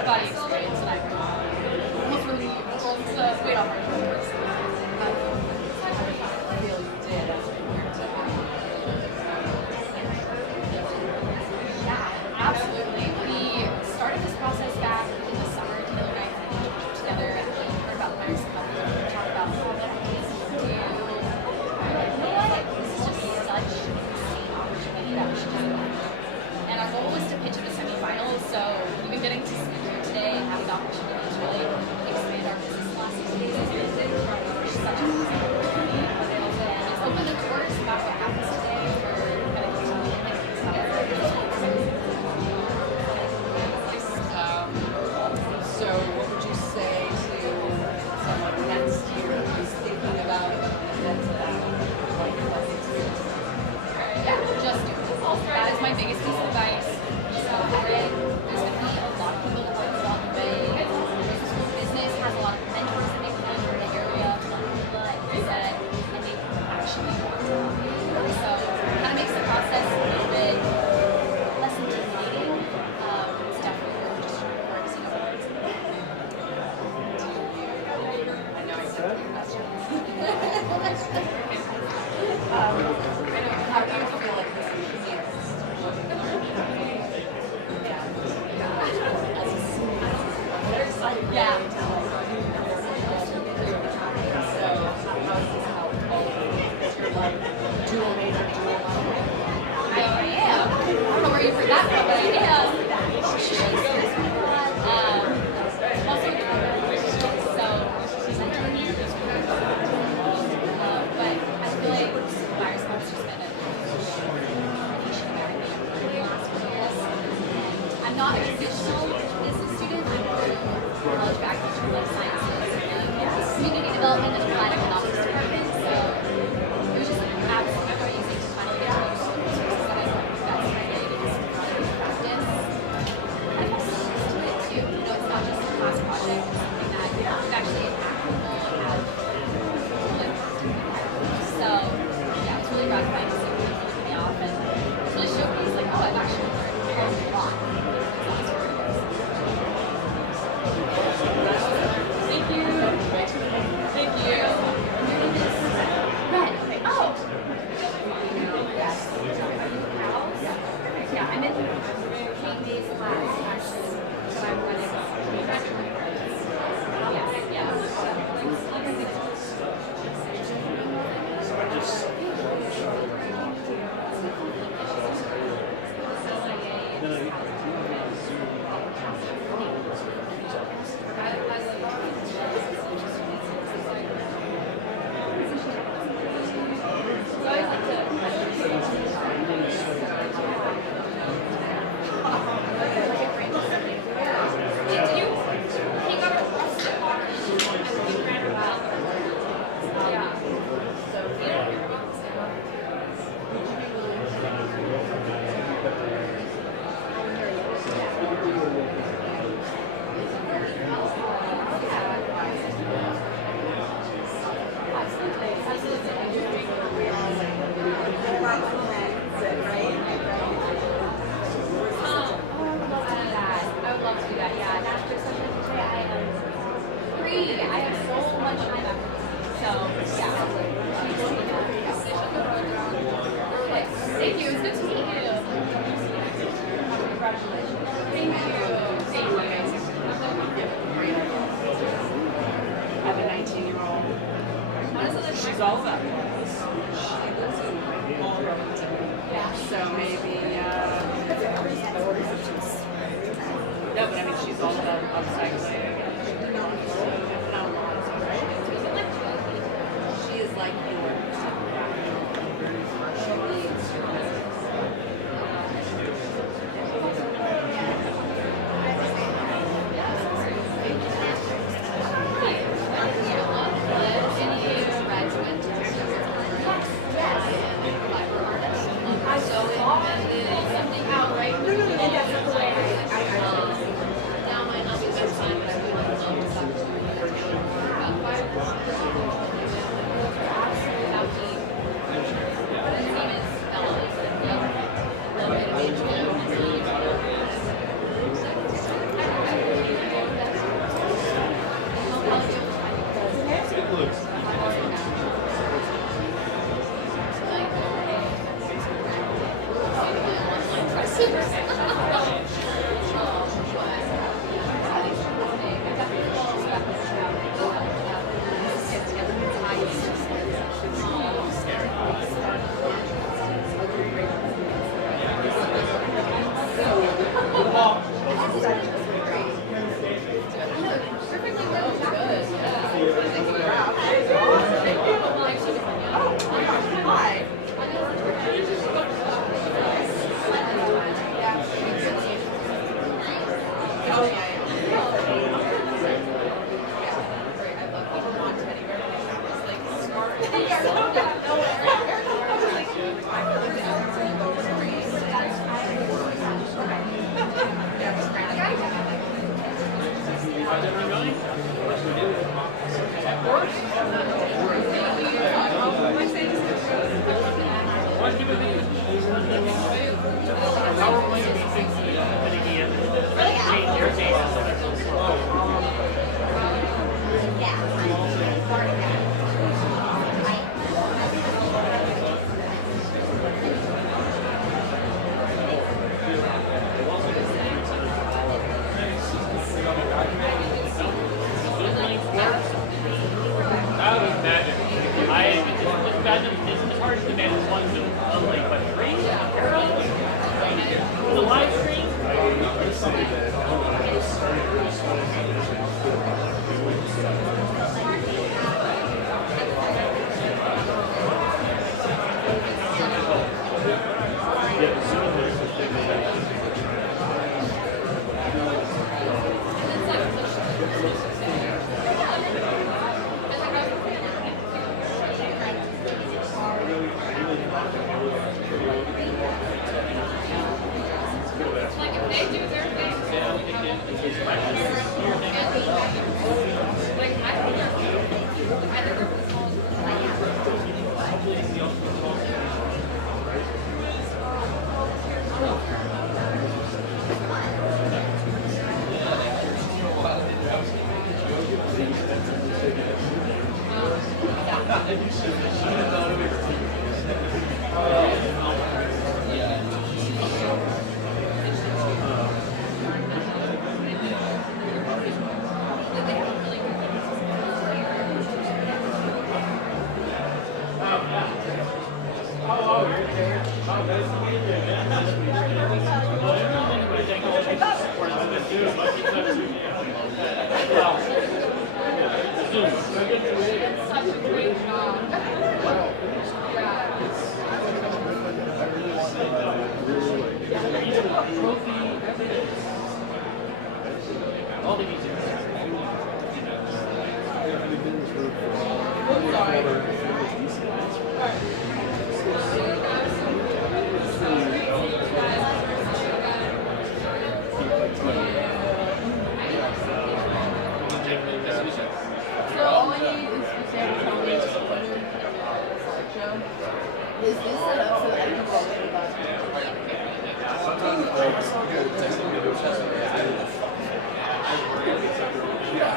out-of-body experience that I've almost really rolled the weight off my shoulders. Yeah, absolutely. We started this process back in the summer. Taylor and I had worked together and we heard about the Meyers Cup and talked about what it is to do. We were like, you know what? This is just such an insane opportunity that we should do. And our goal was to pitch at the semifinals, so we've been getting to speak here today and have the opportunity to really expand our business the last 6 days. It's such an insane opportunity. And it's opened the doors about what happens today. We're going to continue to think So what would you say to someone next year who's thinking about it and like what experience? Yeah, just do it. That is my biggest piece of advice. Just go for it. There's going to be a lot of people that work along the way. Business has a lot of mentors that they can in the area, a lot of people, like you said, and they actually want to help you. So it kind of makes the process a little bit less intimidating. It's definitely worth just focusing on it. I know I said a question. How do you feel like this Yeah. I am. I don't know where you heard that from, but I am. But I feel like Meyers Cup has just been a I'm not a traditional business student. I'm a college background in life sciences and community development and applied economics department. So it was just absolutely amazing to finally get to use some resources that I thought that's my day to just practice. And also to it too. You know, it's not just a class project, it's something that you actually impact people and have full impact. So yeah, it's really gratifying to see people taking me off and it's really showcased like, oh, I've actually learned a lot. Thank you. Thank you. Your name is Red. Oh. Yeah, I'm in Kate class actually, but I'm running. Oh, yeah, yeah. Great, I love the Vermont teddy bear. It's like smart.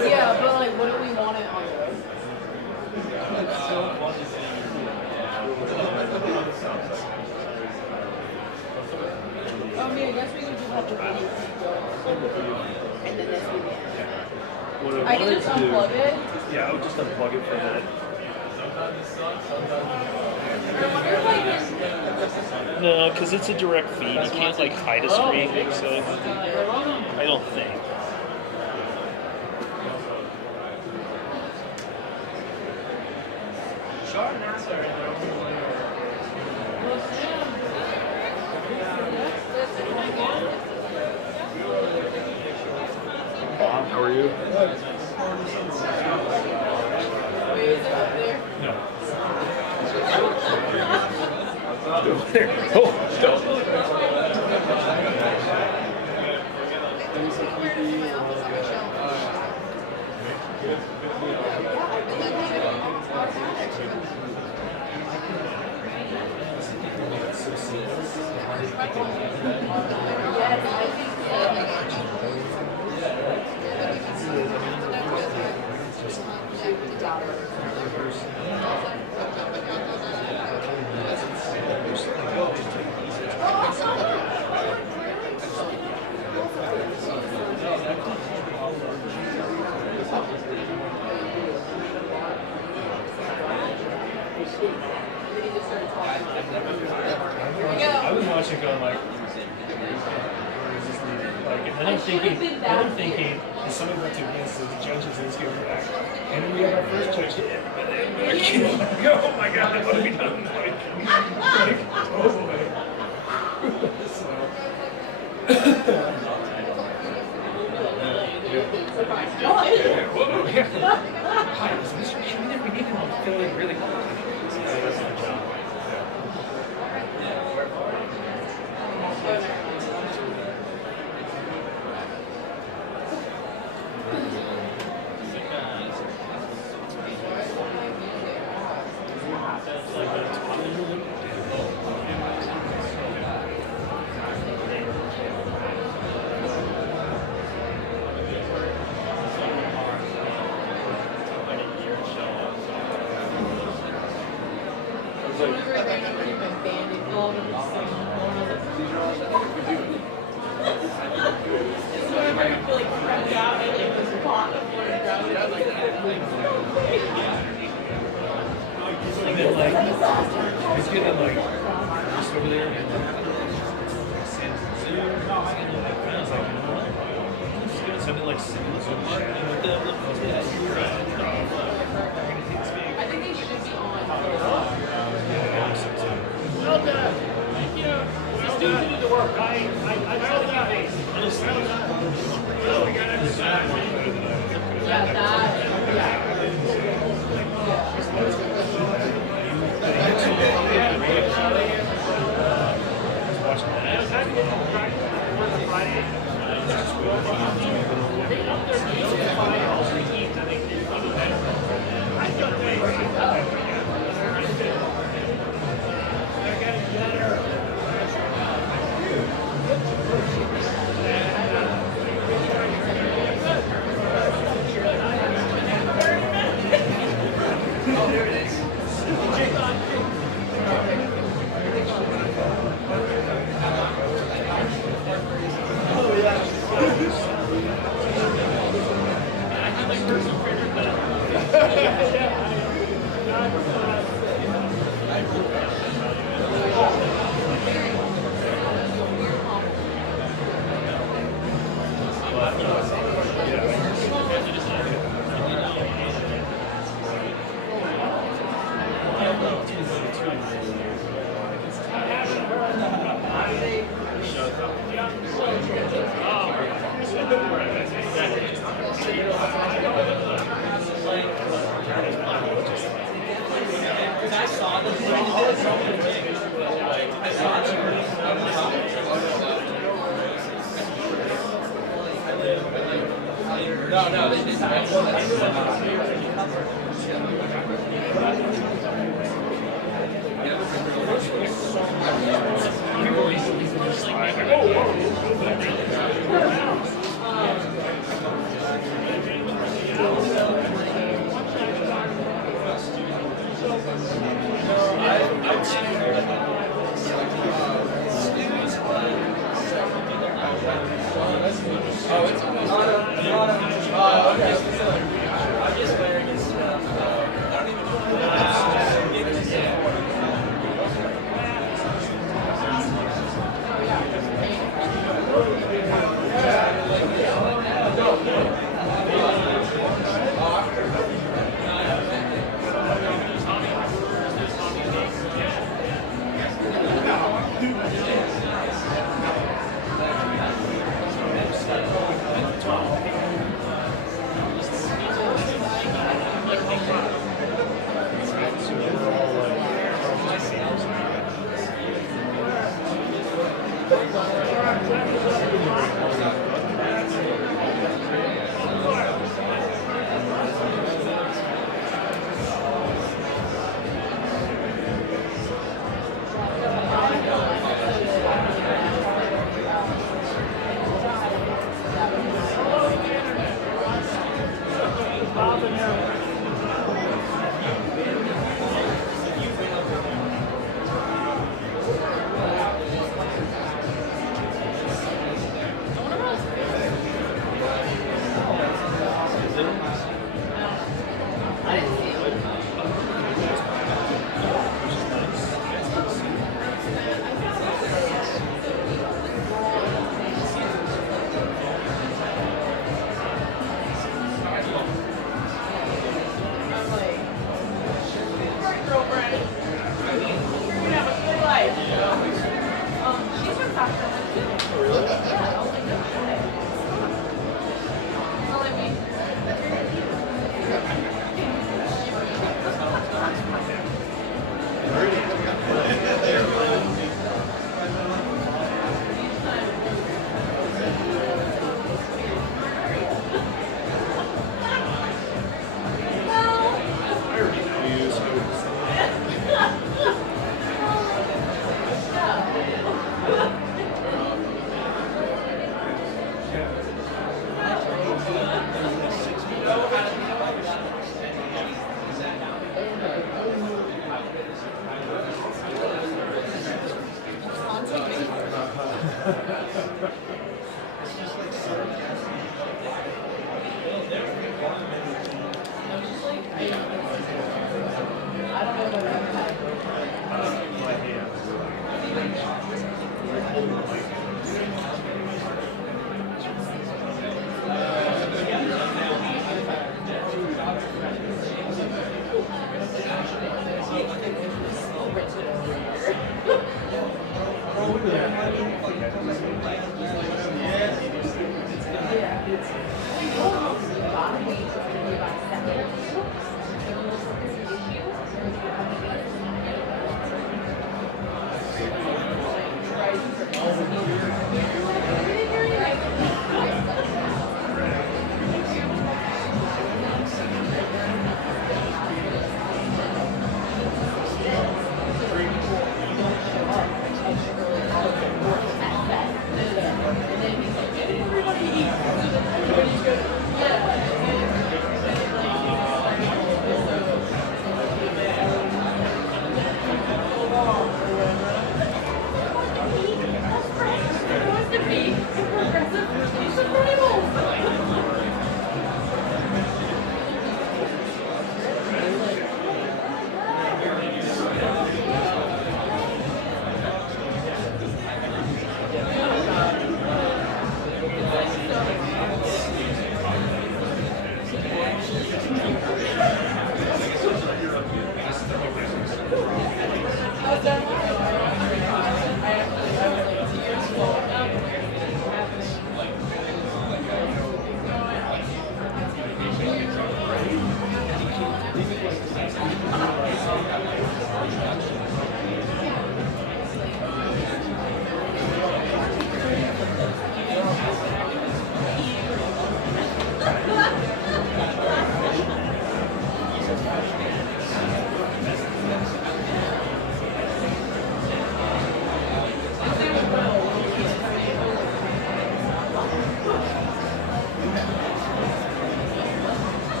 Yeah, but like, what do we want it on? I mean, I guess we could just have to really and then this would be it. I can just unplug it. Yeah, I would just unplug it for a minute. No, because it's a direct feed. You can't like hide a screen, so I don't think. Bob, how are you? Wait, is it up there? No. Go there. Oh, don't. I was watching going like, and then I'm thinking, and someone went to against the judges in this game back, and then we have our first judge hit, oh my god, what have we done? Hi, is Mr. Kim there? We need him to fill in really well. That's my job.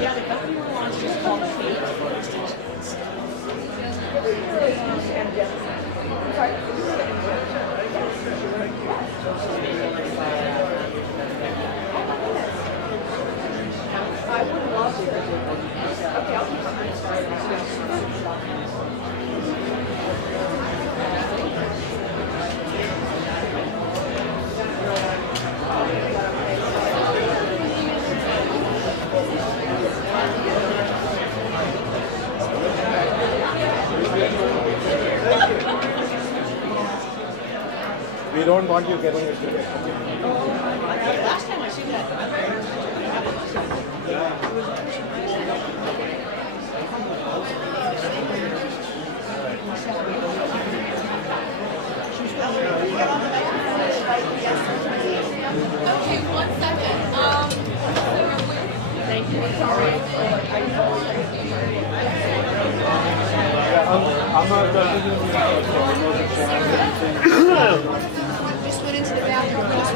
Yeah, launch is called Fate. I would love to. Okay, I'll keep We don't want you getting it today. Last time I see that. Okay, 1 second. Thank you. Sorry. I'm not Just went into the bathroom last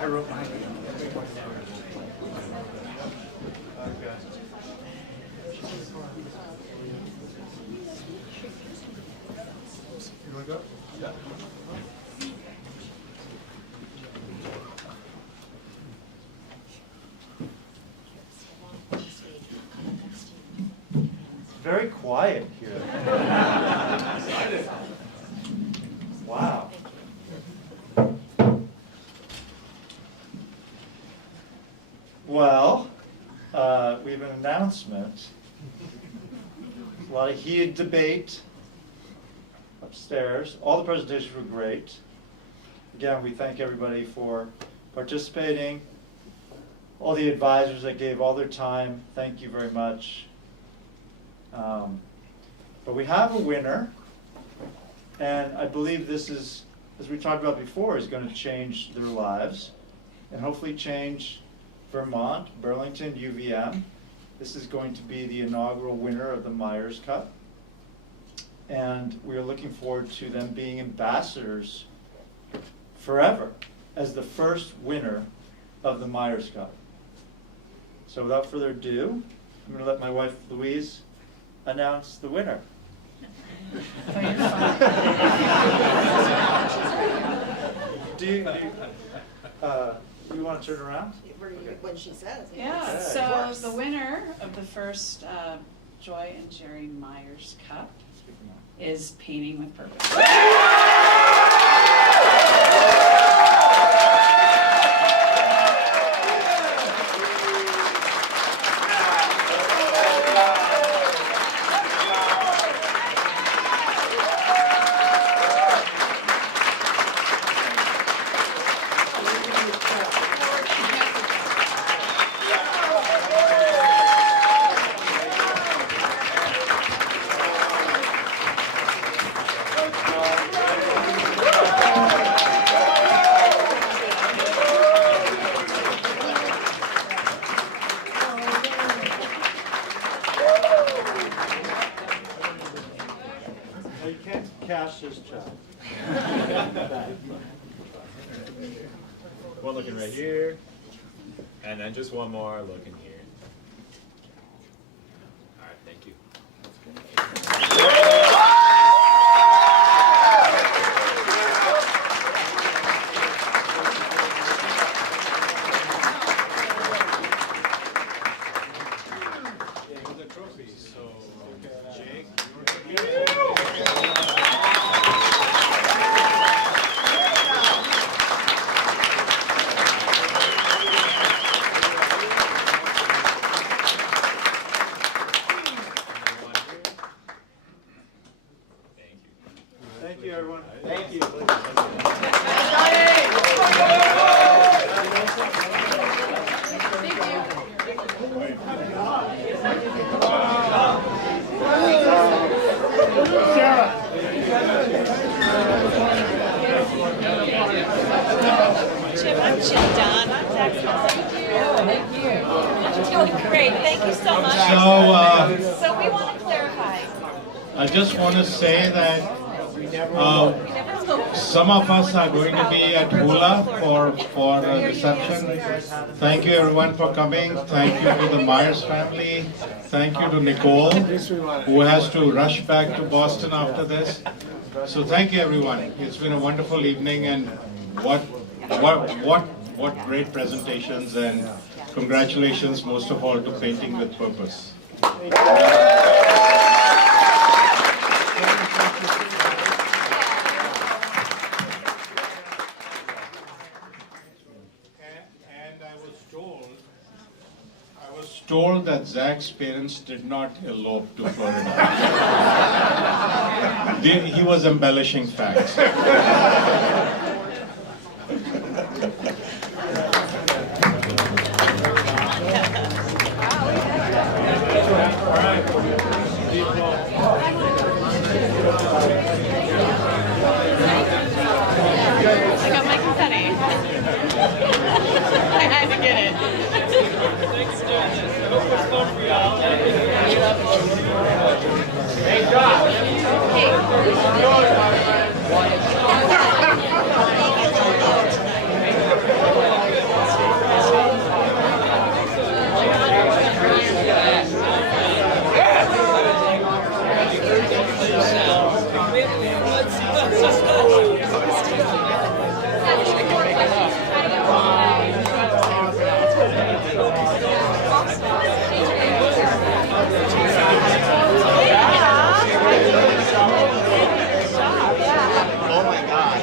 I wrote mine. You want to go? Yeah. Very quiet here. Wow. Well, we have an announcement. A lot of heated debate upstairs. All the presentations were great. Again, we thank everybody for participating. All the advisors that gave all their time, thank you very much. But we have a winner, and I believe this is, as we talked about before, is going to change their lives and hopefully change Vermont, Burlington, UVM. This is going to be the inaugural winner of the Meyers Cup. And we are looking forward to them being ambassadors forever as the first winner of the Meyers Cup. So without further ado, I'm going to let my wife Louise announce the winner. Do you want to turn around? When she says. Yeah, so the winner of the first Joy and Jerry Meyers Cup is Painting with Purpose. You can't cash this check. One looking right here. And then just one more look in here. All right, thank you. Thank you, everyone. Thank you. Chip, I'm Chip Don. I'm Zach's mom. Thank you. You're doing great. Thank you so much. So we want to clarify. I just want to say that some of us are going to be at Hula for a reception. Thank you everyone for coming. Thank you to the Meyers family. Thank you to Nicole, who has to rush back to Boston after this. So thank you everyone. It's been a wonderful evening, and what great presentations, and congratulations most of all to Painting with Purpose. I was told that Zach's parents did not elope to Florida. He was embellishing facts. I got my confetti. I had to get it. Thanks for doing this. I hope it's fun for y'all. Great job. Oh my gosh.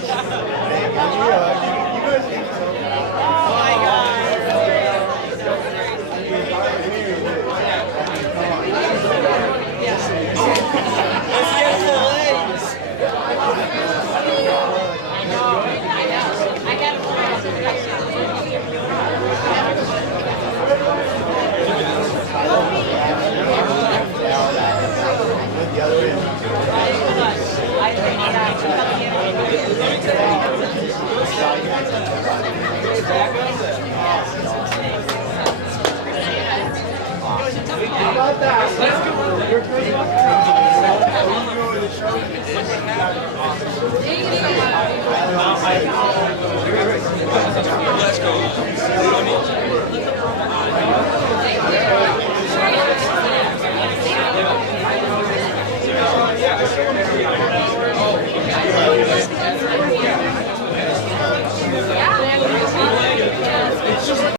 Let's go.